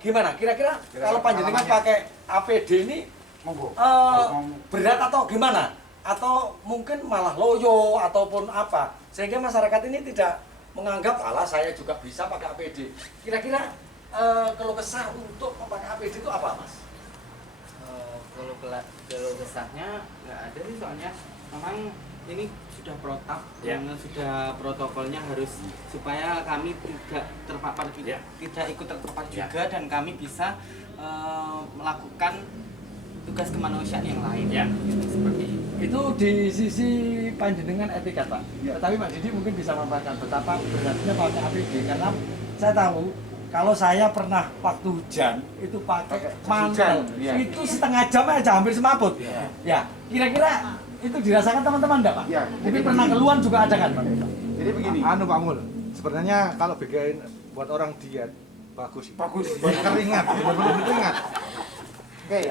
Gimana kira-kira kalau panjenengan pakai APD ini berat atau gimana? Atau mungkin malah loyo ataupun apa, sehingga masyarakat ini tidak menganggap alah saya juga bisa pakai APD. Kira-kira kalau kesah untuk memakai APD itu apa Mas? Kalau kesahnya nggak ada sih, soalnya memang ini sudah protap, sudah protokolnya harus supaya kami tidak terpapar, tidak ikut terpapar juga, dan kami bisa melakukan tugas kemanusiaan yang lain. Seperti itu di sisi panjenengan etika Pak. Tetapi Pak Didi mungkin bisa memaparkan betapa beratnya pakai APD, karena saya tahu kalau saya pernah waktu hujan itu pakai mantel itu setengah jam aja hampir semaput. Ya, kira-kira itu dirasakan teman-teman enggak Pak? Mungkin pernah keluhan juga ada kan Pak? Jadi begini. Pak Mul, sebenarnya kalau bikin buat orang diet bagus. Buat keringat, benar-benar keringat. Oke,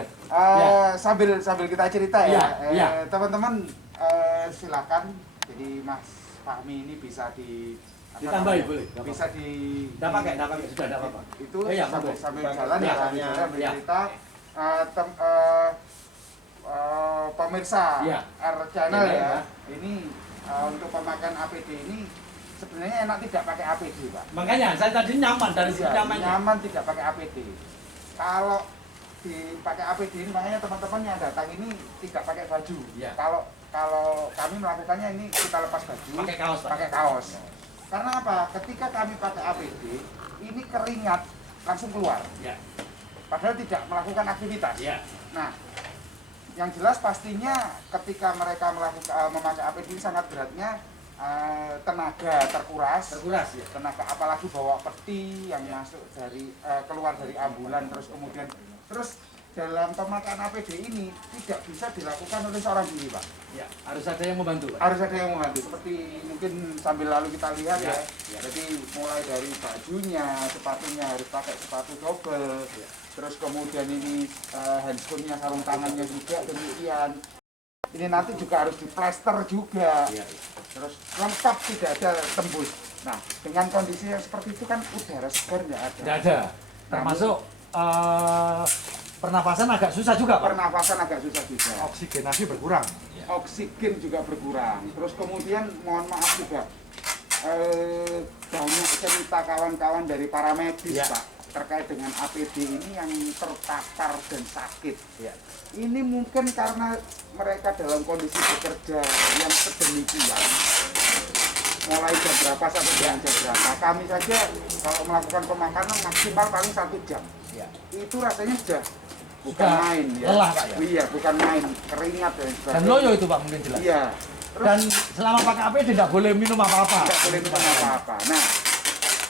sambil kita cerita ya, teman-teman silakan. Jadi Mas Fahmi ini bisa ditambahi boleh. Bisa Enggak pakai, sudah enggak apa-apa. Itu sambil jalan ya, sambil cerita. Pemirsa R Channel ya, ini untuk pemakaian APD ini sebenarnya enak tidak pakai APD Pak. Makanya saya tadi nyaman dari sisi nyaman. Nyaman tidak pakai APD. Kalau dipakai APD ini, makanya teman-teman yang datang ini tidak pakai baju. Ya. Kalau kami melakukannya ini kita lepas baju, Pakai kaos, Pak. pakai kaos. Karena apa? Ketika kami pakai APD, ini keringat langsung keluar. Ya. Padahal tidak melakukan aktivitas. Ya. Nah, yang jelas pastinya ketika mereka memakai APD ini sangat beratnya, tenaga terkuras, Ya. tenaga apalagi bawa peti yang masuk dari keluar dari ambulan, terus dalam pemakaian APD ini tidak bisa dilakukan oleh seorang diri, Pak. Ya, harus ada yang membantu, Pak. Harus ada yang membantu. Seperti mungkin sambil lalu kita lihat ya. Ya. Jadi mulai dari bajunya, sepatunya harus pakai sepatu double. Ya. Terus kemudian ini handscoon-nya, sarung tangannya juga demikian. Ini nanti juga harus diplester juga. Ya. Terus lengkap, tidak ada tembus. Nah, dengan kondisi yang seperti itu kan udara segar nggak ada. Tidak ada. Termasuk pernapasan agak susah juga, Pak. Pernafasan agak susah juga. Oksigenasi berkurang. Oksigen juga berkurang. Terus kemudian mohon maaf juga banyak cerita kawan-kawan dari para medis, Ya. Pak, terkait dengan APD ini yang terpapar dan sakit. Ya. Ini mungkin karena mereka dalam kondisi bekerja yang sedemikian. Mulai jam berapa sampai jam berapa. Kami saja kalau melakukan pemakaman maksimal paling 1 jam. Ya. Itu rasanya sudah bukan Sudah main ya. lelah, Pak, ya? Iya, bukan main, keringat dan sebagainya. Dan loyo itu, Pak, mungkin jelas. Iya. Terus Dan selama pakai APD tidak boleh minum apa-apa. tidak boleh minum apa-apa. Nah,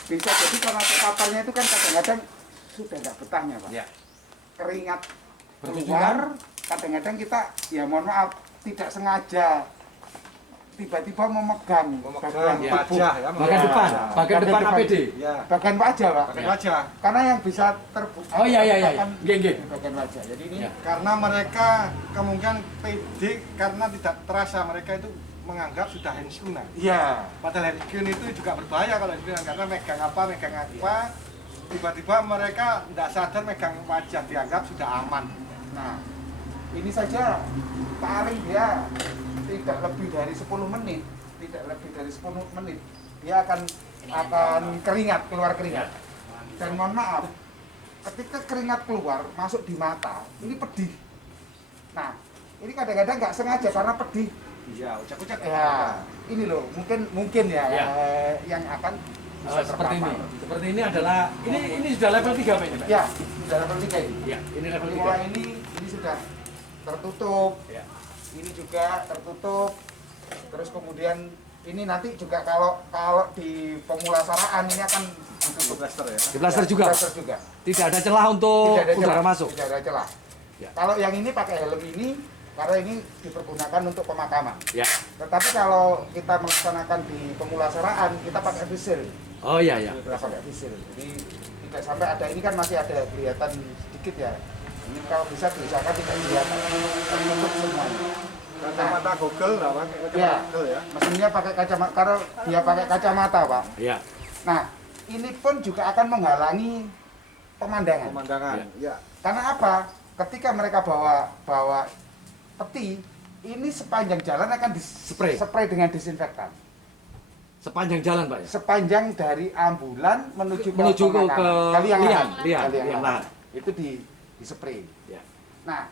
bisa jadi karena terpaparnya itu kan kadang-kadang sudah tidak betahnya, Pak. Ya. Keringat Bertujuan? keluar, kadang-kadang kita ya mohon maaf tidak sengaja tiba-tiba memegang bagian ya, tubuh. wajah ya, Bagian depan, bagian depan APD. Ya, Bagian wajah, Pak. pakai wajah. Karena yang bisa terbuka Oh, iya. Nggih. bagian wajah. Jadi ini Ya. Karena mereka kemungkinan pede karena tidak terasa mereka itu menganggap sudah handscoon. iya. Padahal handscoon itu juga berbahaya kalau handscoon karena megang apa, tiba-tiba mereka tidak sadar megang wajah dianggap sudah aman. Nah, ini saja paling dia tidak lebih dari 10 menit, dia akan keringat, keluar keringat. Dan mohon maaf, ketika keringat keluar masuk di mata, ini pedih. Nah, ini kadang-kadang nggak sengaja karena pedih. Iya, ucap-ucap. Ya, ini loh, mungkin ya, Ya. yang akan bisa Seperti ini. terpapar. Seperti ini adalah ini sudah level 3, Pak, ini, Pak. Ya, sudah level 3 ini. Ya, ini level Jadi 3. mulai ini sudah tertutup. Ya. Ini juga tertutup. Terus kemudian ini nanti juga kalau di pemulasaraan ini akan ditutup Plaster ya. Di plaster juga, Pak. Plaster juga. Tidak ada celah untuk Tidak ada udara celah, masuk. Tidak ada celah. Ya. Kalau yang ini pakai helm ini karena ini dipergunakan untuk pemakaman. Ya. Tetapi kalau kita melaksanakan di pemulasaraan kita pakai visil. Oh iya. Kita pakai visil. Jadi tidak sampai ada ini kan masih ada kelihatan sedikit ya. Ini kalau bisa diusahakan tidak kelihatan. Tertutup semuanya. Kacamata Google, nggak pakai kacamata Ya, Google ya. mesinnya pakai kacamata, karena dia pakai kacamata, Pak. Ya. Nah, ini pun juga akan menghalangi pemandangan. Pemandangan. Ya. Karena apa? Ketika mereka bawa peti, ini sepanjang jalan akan spray dengan disinfektan. Sepanjang jalan, Pak, ya. Sepanjang dari ambulan menuju ke ke liang liang. itu di spray. Ya. Nah,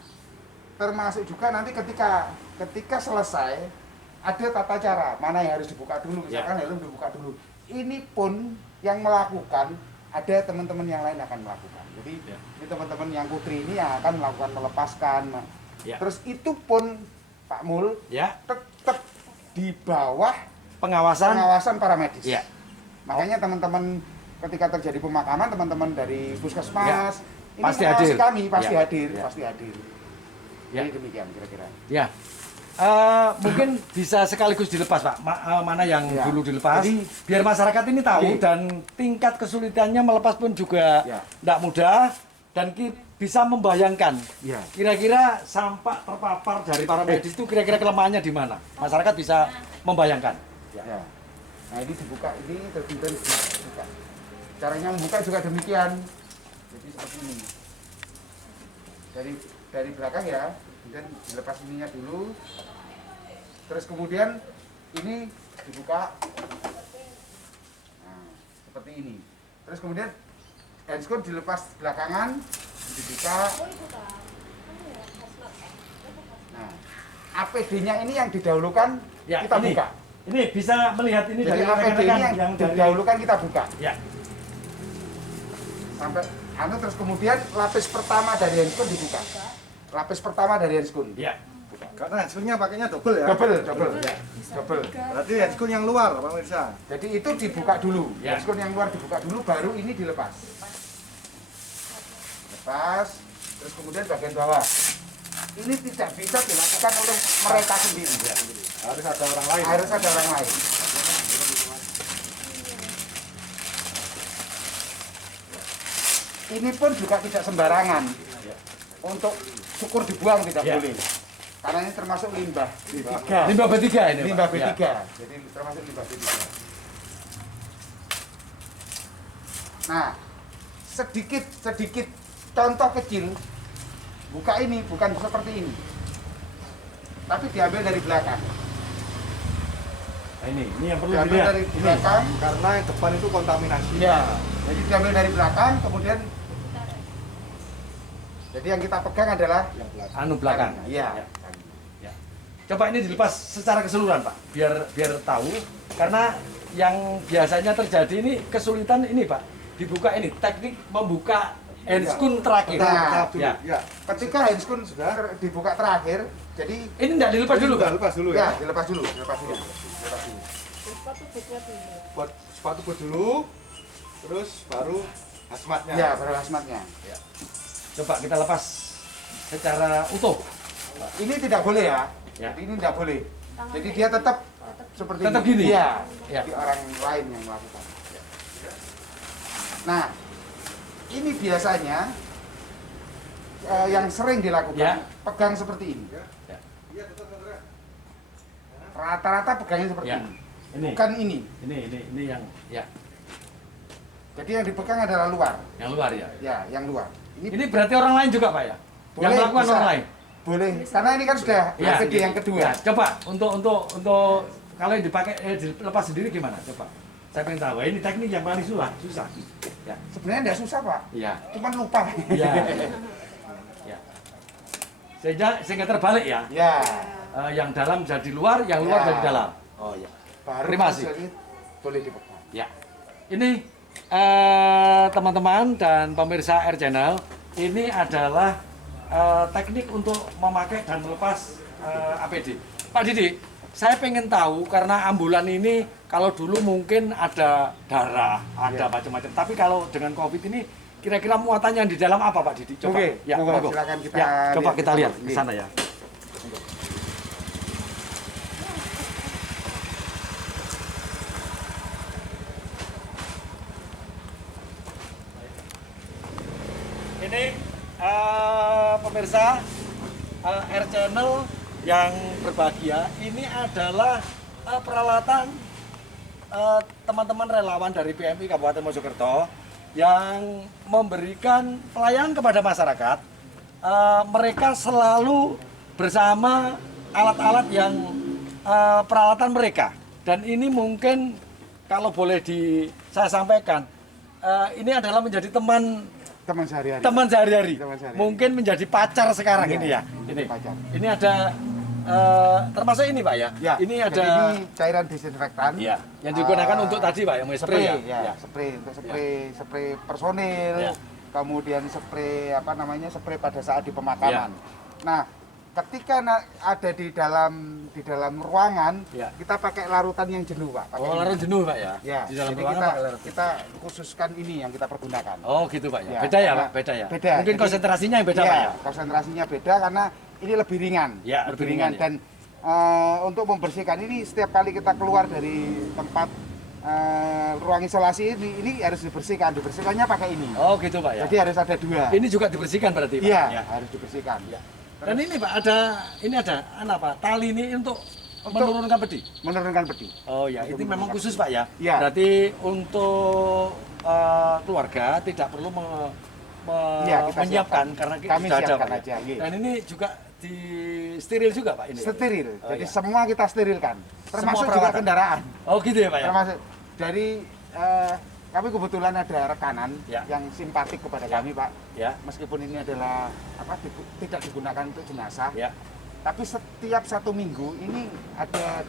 termasuk juga nanti ketika selesai ada tata cara mana yang harus dibuka dulu, misalkan helm dibuka dulu. Ini pun yang melakukan ada teman-teman yang lain akan melakukan. Jadi ini teman-teman yang putri ini yang akan melakukan melepaskan. Ya. Terus itu pun Pak Mul Ya. tetap di bawah Pengawasan. para medis. Ya. Makanya teman-teman ketika terjadi pemakaman, teman-teman dari puskesmas ini Pasti mengawasi hadir. kami, pasti Ya. hadir, Ya. pasti hadir. Ya. Jadi demikian kira-kira. Ya. Mungkin bisa sekaligus dilepas, Pak. Mana yang Ya. dulu dilepas. Jadi, biar masyarakat ini tahu Oke. dan tingkat kesulitannya melepas pun juga Ya. tidak mudah dan bisa membayangkan Ya. kira-kira sampah terpapar dari para medis itu kira-kira kelemahannya di mana. Masyarakat bisa membayangkan. Ya. Nah ini dibuka, ini terbentuk dibuka. Caranya membuka juga demikian. Jadi seperti ini. Dari belakang ya, kemudian dilepas ininya dulu. Terus kemudian ini dibuka. Nah, seperti ini. Terus kemudian handscoon dilepas belakangan. dibuka. Nah, APD-nya ini yang didahulukan Ya, kita ini. buka. Ini bisa melihat ini Jadi dari APD rekan-rekan ini yang dari didahulukan kita buka. ya. Sampai terus kemudian lapis pertama dari handskun dibuka. Lapis pertama dari handskun. Ya. Karena handscoonnya pakainya double ya. Double. Ya. Double. Berarti handscoon yang luar, Pak Mirsa. Jadi itu dibuka dulu. Ya. Handskun yang luar dibuka dulu, baru ini dilepas. Lepas, terus kemudian bagian bawah. Ini tidak bisa dilakukan oleh mereka sendiri. Ya. Harus ada orang lain. Harus ada orang lain. Ini pun juga tidak sembarangan. Untuk syukur dibuang tidak Ya. boleh. Karena ini termasuk limbah B3. Limbah B3 ini. Pak? Limbah B3. Ya. Jadi termasuk limbah B3. Nah, sedikit contoh kecil. Buka ini bukan seperti ini. Tapi diambil dari belakang. Nah, ini yang perlu Diambil dilihat. dari Ini. belakang. Karena yang depan itu kontaminasi. Ya. Jadi diambil dari belakang, kemudian jadi yang kita pegang adalah Yang belakang. Anu belakang. Iya. Ya. Ya. Coba ini dilepas secara keseluruhan, Pak. Biar tahu karena yang biasanya terjadi ini kesulitan ini, Pak. Dibuka ini teknik membuka handskun terakhir. Nah, ya. Ya. ketika handskun sudah dibuka terakhir, jadi Ini enggak dilepas dulu, Pak. Lepas dulu ya ya. dilepas dulu, dilepas dulu. Buat sepatu bot dulu. Terus baru hazmatnya. Ya, baru hazmatnya. Coba kita lepas secara utuh. Ini tidak boleh ya. Ya. Ini tidak boleh. Jadi dia tetap seperti Tetap ini. gini? Iya. Ya. Jadi orang lain yang melakukan. Nah, ini biasanya yang sering dilakukan Ya. pegang seperti ini. Iya, tetap Andrea. Rata-rata pegangnya seperti Ya. ini. Ini. Bukan ini. Ini yang ya, Jadi yang dipegang adalah luar. yang luar ya. Ya, yang luar. Ini berarti orang lain juga, Pak ya? Yang Boleh, melakukan bisa. orang lain. Boleh. Karena ini kan sudah Ya, APD yang kedua. Ya, coba untuk kalau yang dipakai dilepas sendiri gimana? Coba. Saya pengen tahu. Ini teknik yang paling susah. Ya. Sebenarnya tidak susah, Pak. Iya. Cuman lupa. Iya. Ya. Sehingga terbalik ya. Ya. Yang dalam jadi luar, yang luar Ya. jadi dalam. Oh iya. Baru Terima kasih. jadi boleh dipegang. Ya. Ini teman-teman dan pemirsa R Channel, ini adalah teknik untuk memakai dan melepas APD. Pak Didi, saya pengen tahu karena ambulan ini kalau dulu mungkin ada darah, ada macam-macam. Tapi kalau dengan COVID ini kira-kira muatannya di dalam apa, Pak Didi? Coba. Oke, Ya, monggo, monggo. silakan kita Ya, coba lihat kita bersama. lihat ke Ini. sana ya. Ini pemirsa R Channel yang berbahagia, ini adalah peralatan teman-teman relawan dari PMI Kabupaten Mojokerto yang memberikan pelayanan kepada masyarakat. Mereka selalu bersama alat-alat yang peralatan mereka, dan ini mungkin kalau boleh saya sampaikan, ini adalah menjadi teman Sehari-hari. teman sehari-hari, Teman sehari-hari. mungkin menjadi pacar sekarang Iya, ini ya. Ini, pacar. ini ada termasuk ini Pak ya. Ya, Ini jadi ada ini cairan disinfektan. ya, yang digunakan untuk tadi Pak, yang spray ya. ya, Ya. spray untuk spray personil, Ya. kemudian spray spray pada saat di pemakaman. Nah, ketika ada di dalam ruangan, Ya. kita pakai larutan yang jenuh, Pak. Pakai Oh, ini. larut jenuh Pak ya. Ya, Di dalam jadi ruangan kita, pakai larut. kita khususkan ini yang kita pergunakan. Oh, gitu Pak ya. Ya, Beda ya karena- Pak, beda ya. beda. Mungkin Jadi- konsentrasinya yang beda Ya, Pak ya. konsentrasinya beda karena ini lebih ringan. Ya, lebih ringan, ya. Dan untuk membersihkan ini setiap kali kita keluar dari tempat ruang isolasi ini harus dibersihkannya pakai ini. Oh, gitu Pak ya. Jadi harus ada dua. Ini juga dibersihkan berarti Pak. Iya, Ya. harus dibersihkan. Dan ini Pak ada apa? Tali ini untuk menurunkan pedi. Menurunkan pedi. Oh ya, itu memang khusus Pak ya. Iya. Berarti untuk keluarga tidak perlu Iya, kita menyiapkan siapkan. karena Kami sudah ada siapkan Pak ya. aja, iya. Dan ini juga di steril juga Pak ini. Steril. Oh, Jadi iya. semua kita sterilkan. Termasuk juga perawatan. kendaraan. Oh gitu ya Pak ya. Termasuk dari kami kebetulan ada rekanan Ya. yang simpatik kepada Ya. kami, Pak. Ya. Meskipun ini adalah tidak digunakan untuk jenazah, Ya. tapi setiap 1 minggu ini ada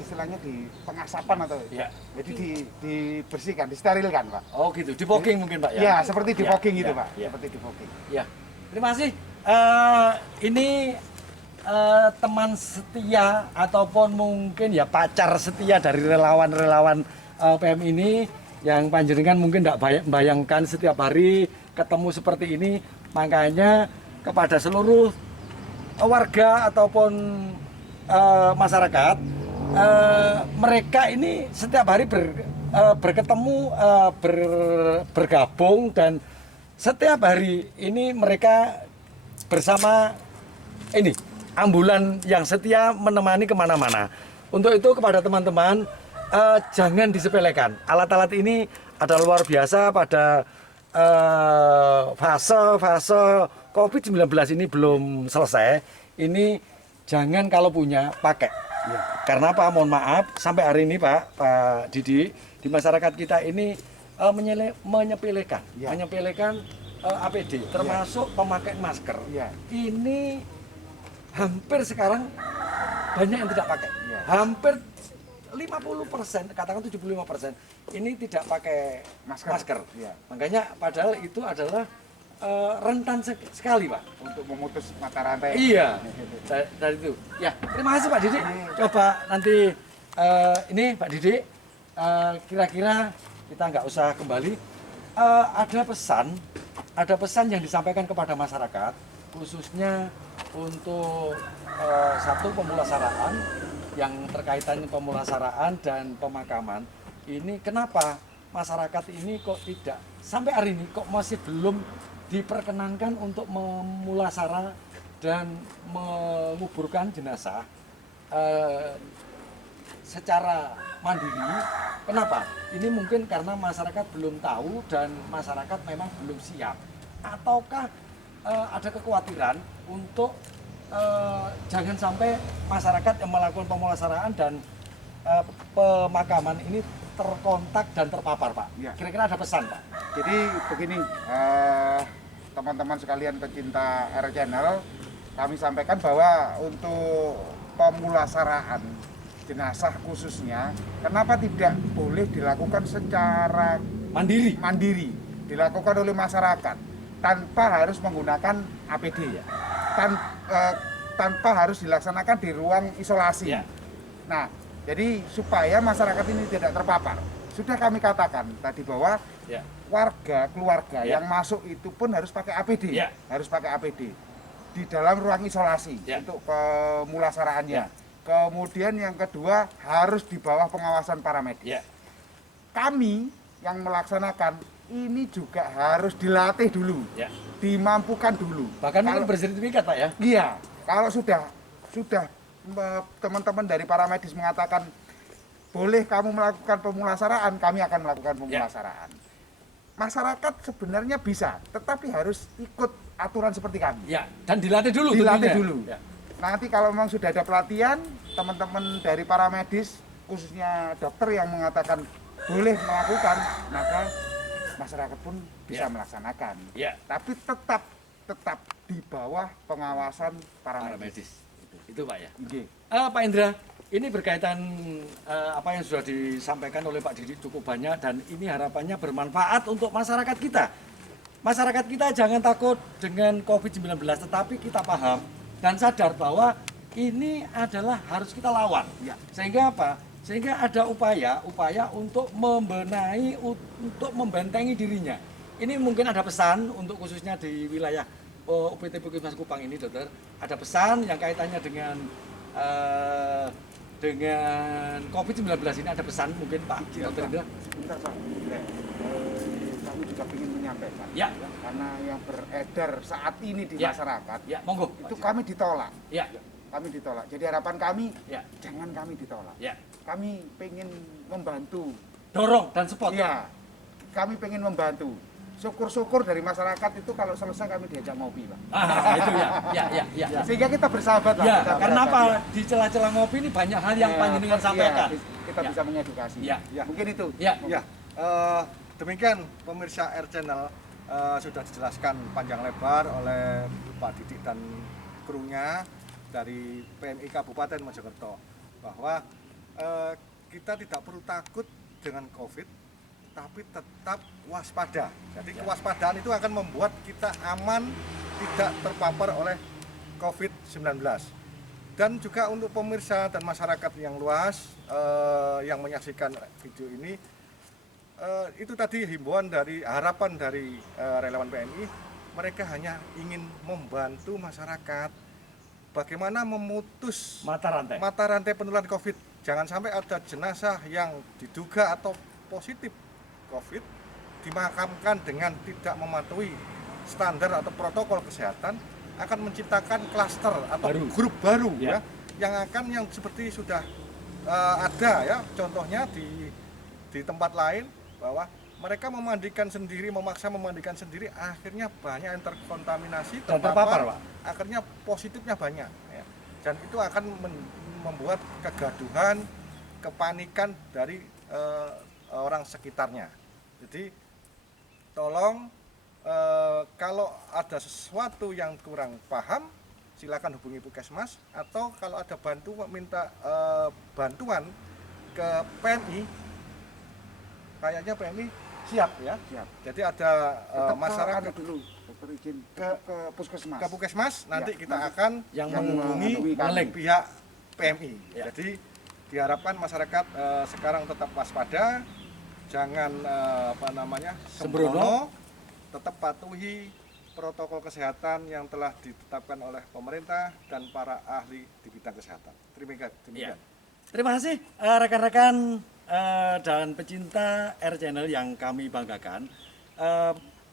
istilahnya di pengasapan atau Ya. jadi dibersihkan, disterilkan, Pak. Oh gitu, di fogging mungkin Pak ya? Ya, seperti di Ya, fogging ya, itu, Pak. ya. Seperti di fogging. Ya, terima kasih. Ini teman setia ataupun mungkin ya pacar setia dari relawan-relawan PM ini yang panjenengan mungkin tidak bayangkan setiap hari ketemu seperti ini. Makanya kepada seluruh warga ataupun masyarakat, mereka ini setiap hari berketemu, bergabung, dan setiap hari ini mereka bersama ini ambulan yang setia menemani kemana-mana. Untuk itu kepada teman-teman, jangan disepelekan. Alat-alat ini adalah luar biasa pada fase COVID-19 ini belum selesai. Ini jangan kalau punya pakai. Karena apa? Mohon maaf, sampai hari ini Pak Didi, di masyarakat kita ini menyepelekan, APD, termasuk pemakai masker. Ini hampir sekarang banyak yang tidak pakai. Hampir 50%, katakan 75% ini tidak pakai masker. Makanya padahal itu adalah rentan sekali Pak Untuk memutus mata rantai. Iya, dari itu. Ya, terima kasih Pak Didi. Coba nanti ini Pak Didi, kira-kira kita nggak usah kembali. Ada pesan yang disampaikan kepada masyarakat, khususnya untuk satu pemulasaraan yang terkaitan pemulasaraan dan pemakaman. Ini kenapa masyarakat ini kok tidak sampai hari ini kok masih belum diperkenankan untuk memulasara dan menguburkan jenazah secara mandiri. Kenapa? Ini mungkin karena masyarakat belum tahu dan masyarakat memang belum siap. Ataukah ada kekhawatiran untuk jangan sampai masyarakat yang melakukan pemulasaraan dan pemakaman ini terkontak dan terpapar, Pak. Kira-kira ada pesan, Pak? Jadi begini, teman-teman sekalian pecinta R Channel, kami sampaikan bahwa untuk pemulasaraan jenazah khususnya, kenapa tidak boleh dilakukan secara mandiri, dilakukan oleh masyarakat tanpa harus menggunakan APD, tanpa harus dilaksanakan di ruang isolasi. Nah, jadi supaya masyarakat ini tidak terpapar, sudah kami katakan tadi bahwa keluarga yang masuk itu pun harus pakai APD, harus pakai APD di dalam ruang isolasi untuk pemulasaraannya. Kemudian yang kedua harus di bawah pengawasan para medis. Kami yang melaksanakan ini juga harus dilatih dulu, dimampukan dulu. Bahkan mungkin bersertifikat, Pak ya? Iya, kalau sudah teman-teman dari para medis mengatakan boleh kamu melakukan pemulasaraan, kami akan melakukan pemulasaraan. Masyarakat sebenarnya bisa, tetapi harus ikut aturan seperti kami. Dan dilatih dulu. Dilatih dulu. Nanti kalau memang sudah ada pelatihan, teman-teman dari para medis, khususnya dokter yang mengatakan boleh melakukan, maka masyarakat pun bisa melaksanakan. Tapi tetap di bawah pengawasan para medis. Itu Pak ya. Pak Indra, ini berkaitan apa yang sudah disampaikan oleh Pak Didi cukup banyak, dan ini harapannya bermanfaat untuk masyarakat kita. Masyarakat kita jangan takut dengan COVID-19, tetapi kita paham dan sadar bahwa ini adalah harus kita lawan. Sehingga apa? Sehingga ada upaya untuk membenahi, untuk membentengi dirinya. Ini mungkin ada pesan untuk khususnya di wilayah UPT Puskesmas Kupang ini, dokter. Ada pesan yang kaitannya dengan COVID-19 ini, ada pesan mungkin Pak Dokter Indra? Sebentar Pak, kami juga ingin menyampaikan, karena yang beredar saat ini di masyarakat, monggo. Itu kami ditolak. Kami ditolak. Jadi harapan kami, jangan kami ditolak. Kami pengen membantu. Dorong dan support. Kami pengen membantu syukur-syukur dari masyarakat itu kalau selesai kami diajak ngopi, Pak. Itu ya. Sehingga kita bersahabat lah. Ya, kita karena bersahabat, apa? ya. Di celah-celah ngopi ini banyak hal yang panjenengan sampaikan. Kita Ya. bisa mengedukasi. Ya. Mungkin itu. Ya. Ya, demikian pemirsa R Channel, sudah dijelaskan panjang lebar oleh Pak Didik dan krunya dari PMI Kabupaten Mojokerto bahwa kita tidak perlu takut dengan COVID, tapi tetap waspada. Jadi kewaspadaan itu akan membuat kita aman tidak terpapar oleh COVID-19. Dan juga untuk pemirsa dan masyarakat yang luas yang menyaksikan video ini, itu tadi himbauan dari harapan dari relawan PMI, mereka hanya ingin membantu masyarakat bagaimana memutus mata rantai penularan COVID. Jangan sampai ada jenazah yang diduga atau positif COVID dimakamkan dengan tidak mematuhi standar atau protokol kesehatan, akan menciptakan klaster atau grup baru ya, yang seperti sudah ada ya, contohnya di tempat lain, bahwa mereka memandikan sendiri, memaksa memandikan sendiri, akhirnya banyak yang terkontaminasi, terpapar, Pak. Akhirnya positifnya banyak ya. Dan itu akan membuat kegaduhan, kepanikan dari orang sekitarnya. Jadi tolong kalau ada sesuatu yang kurang paham, silakan hubungi Puskesmas, atau kalau ada minta bantuan ke PMI, kayaknya PMI siap ya. Siap. Jadi ada masyarakat dulu izin ke Puskesmas. Ke Puskesmas, nanti Ya, kita nanti akan yang menghubungi menghubungi pihak PMI. Ya. Jadi diharapkan masyarakat sekarang tetap waspada, jangan sembrono, tetap patuhi protokol kesehatan yang telah ditetapkan oleh pemerintah dan para ahli di bidang kesehatan. Terima kasih. Ya. Terima kasih rekan-rekan dan pecinta R Channel yang kami banggakan.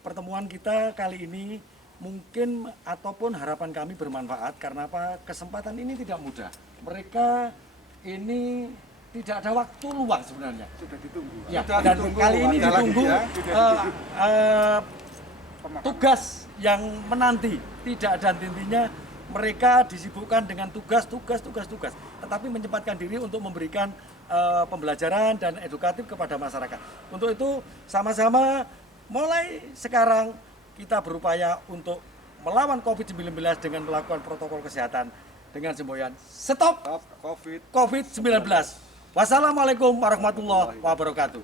Pertemuan kita kali ini mungkin ataupun harapan kami bermanfaat karena apa? Kesempatan ini tidak mudah. Mereka ini tidak ada waktu luang sebenarnya. Sudah ditunggu. Ya, Sudah dan ditunggu, kali ini ada lagi ditunggu ya, tugas yang menanti. Tidak ada henti-hentinya, mereka disibukkan dengan tugas. Tetapi menyempatkan diri untuk memberikan pembelajaran dan edukatif kepada masyarakat. Untuk itu sama-sama mulai sekarang kita berupaya untuk melawan COVID-19 dengan melakukan protokol kesehatan dengan semboyan stop COVID-19. Wassalamualaikum warahmatullahi wabarakatuh.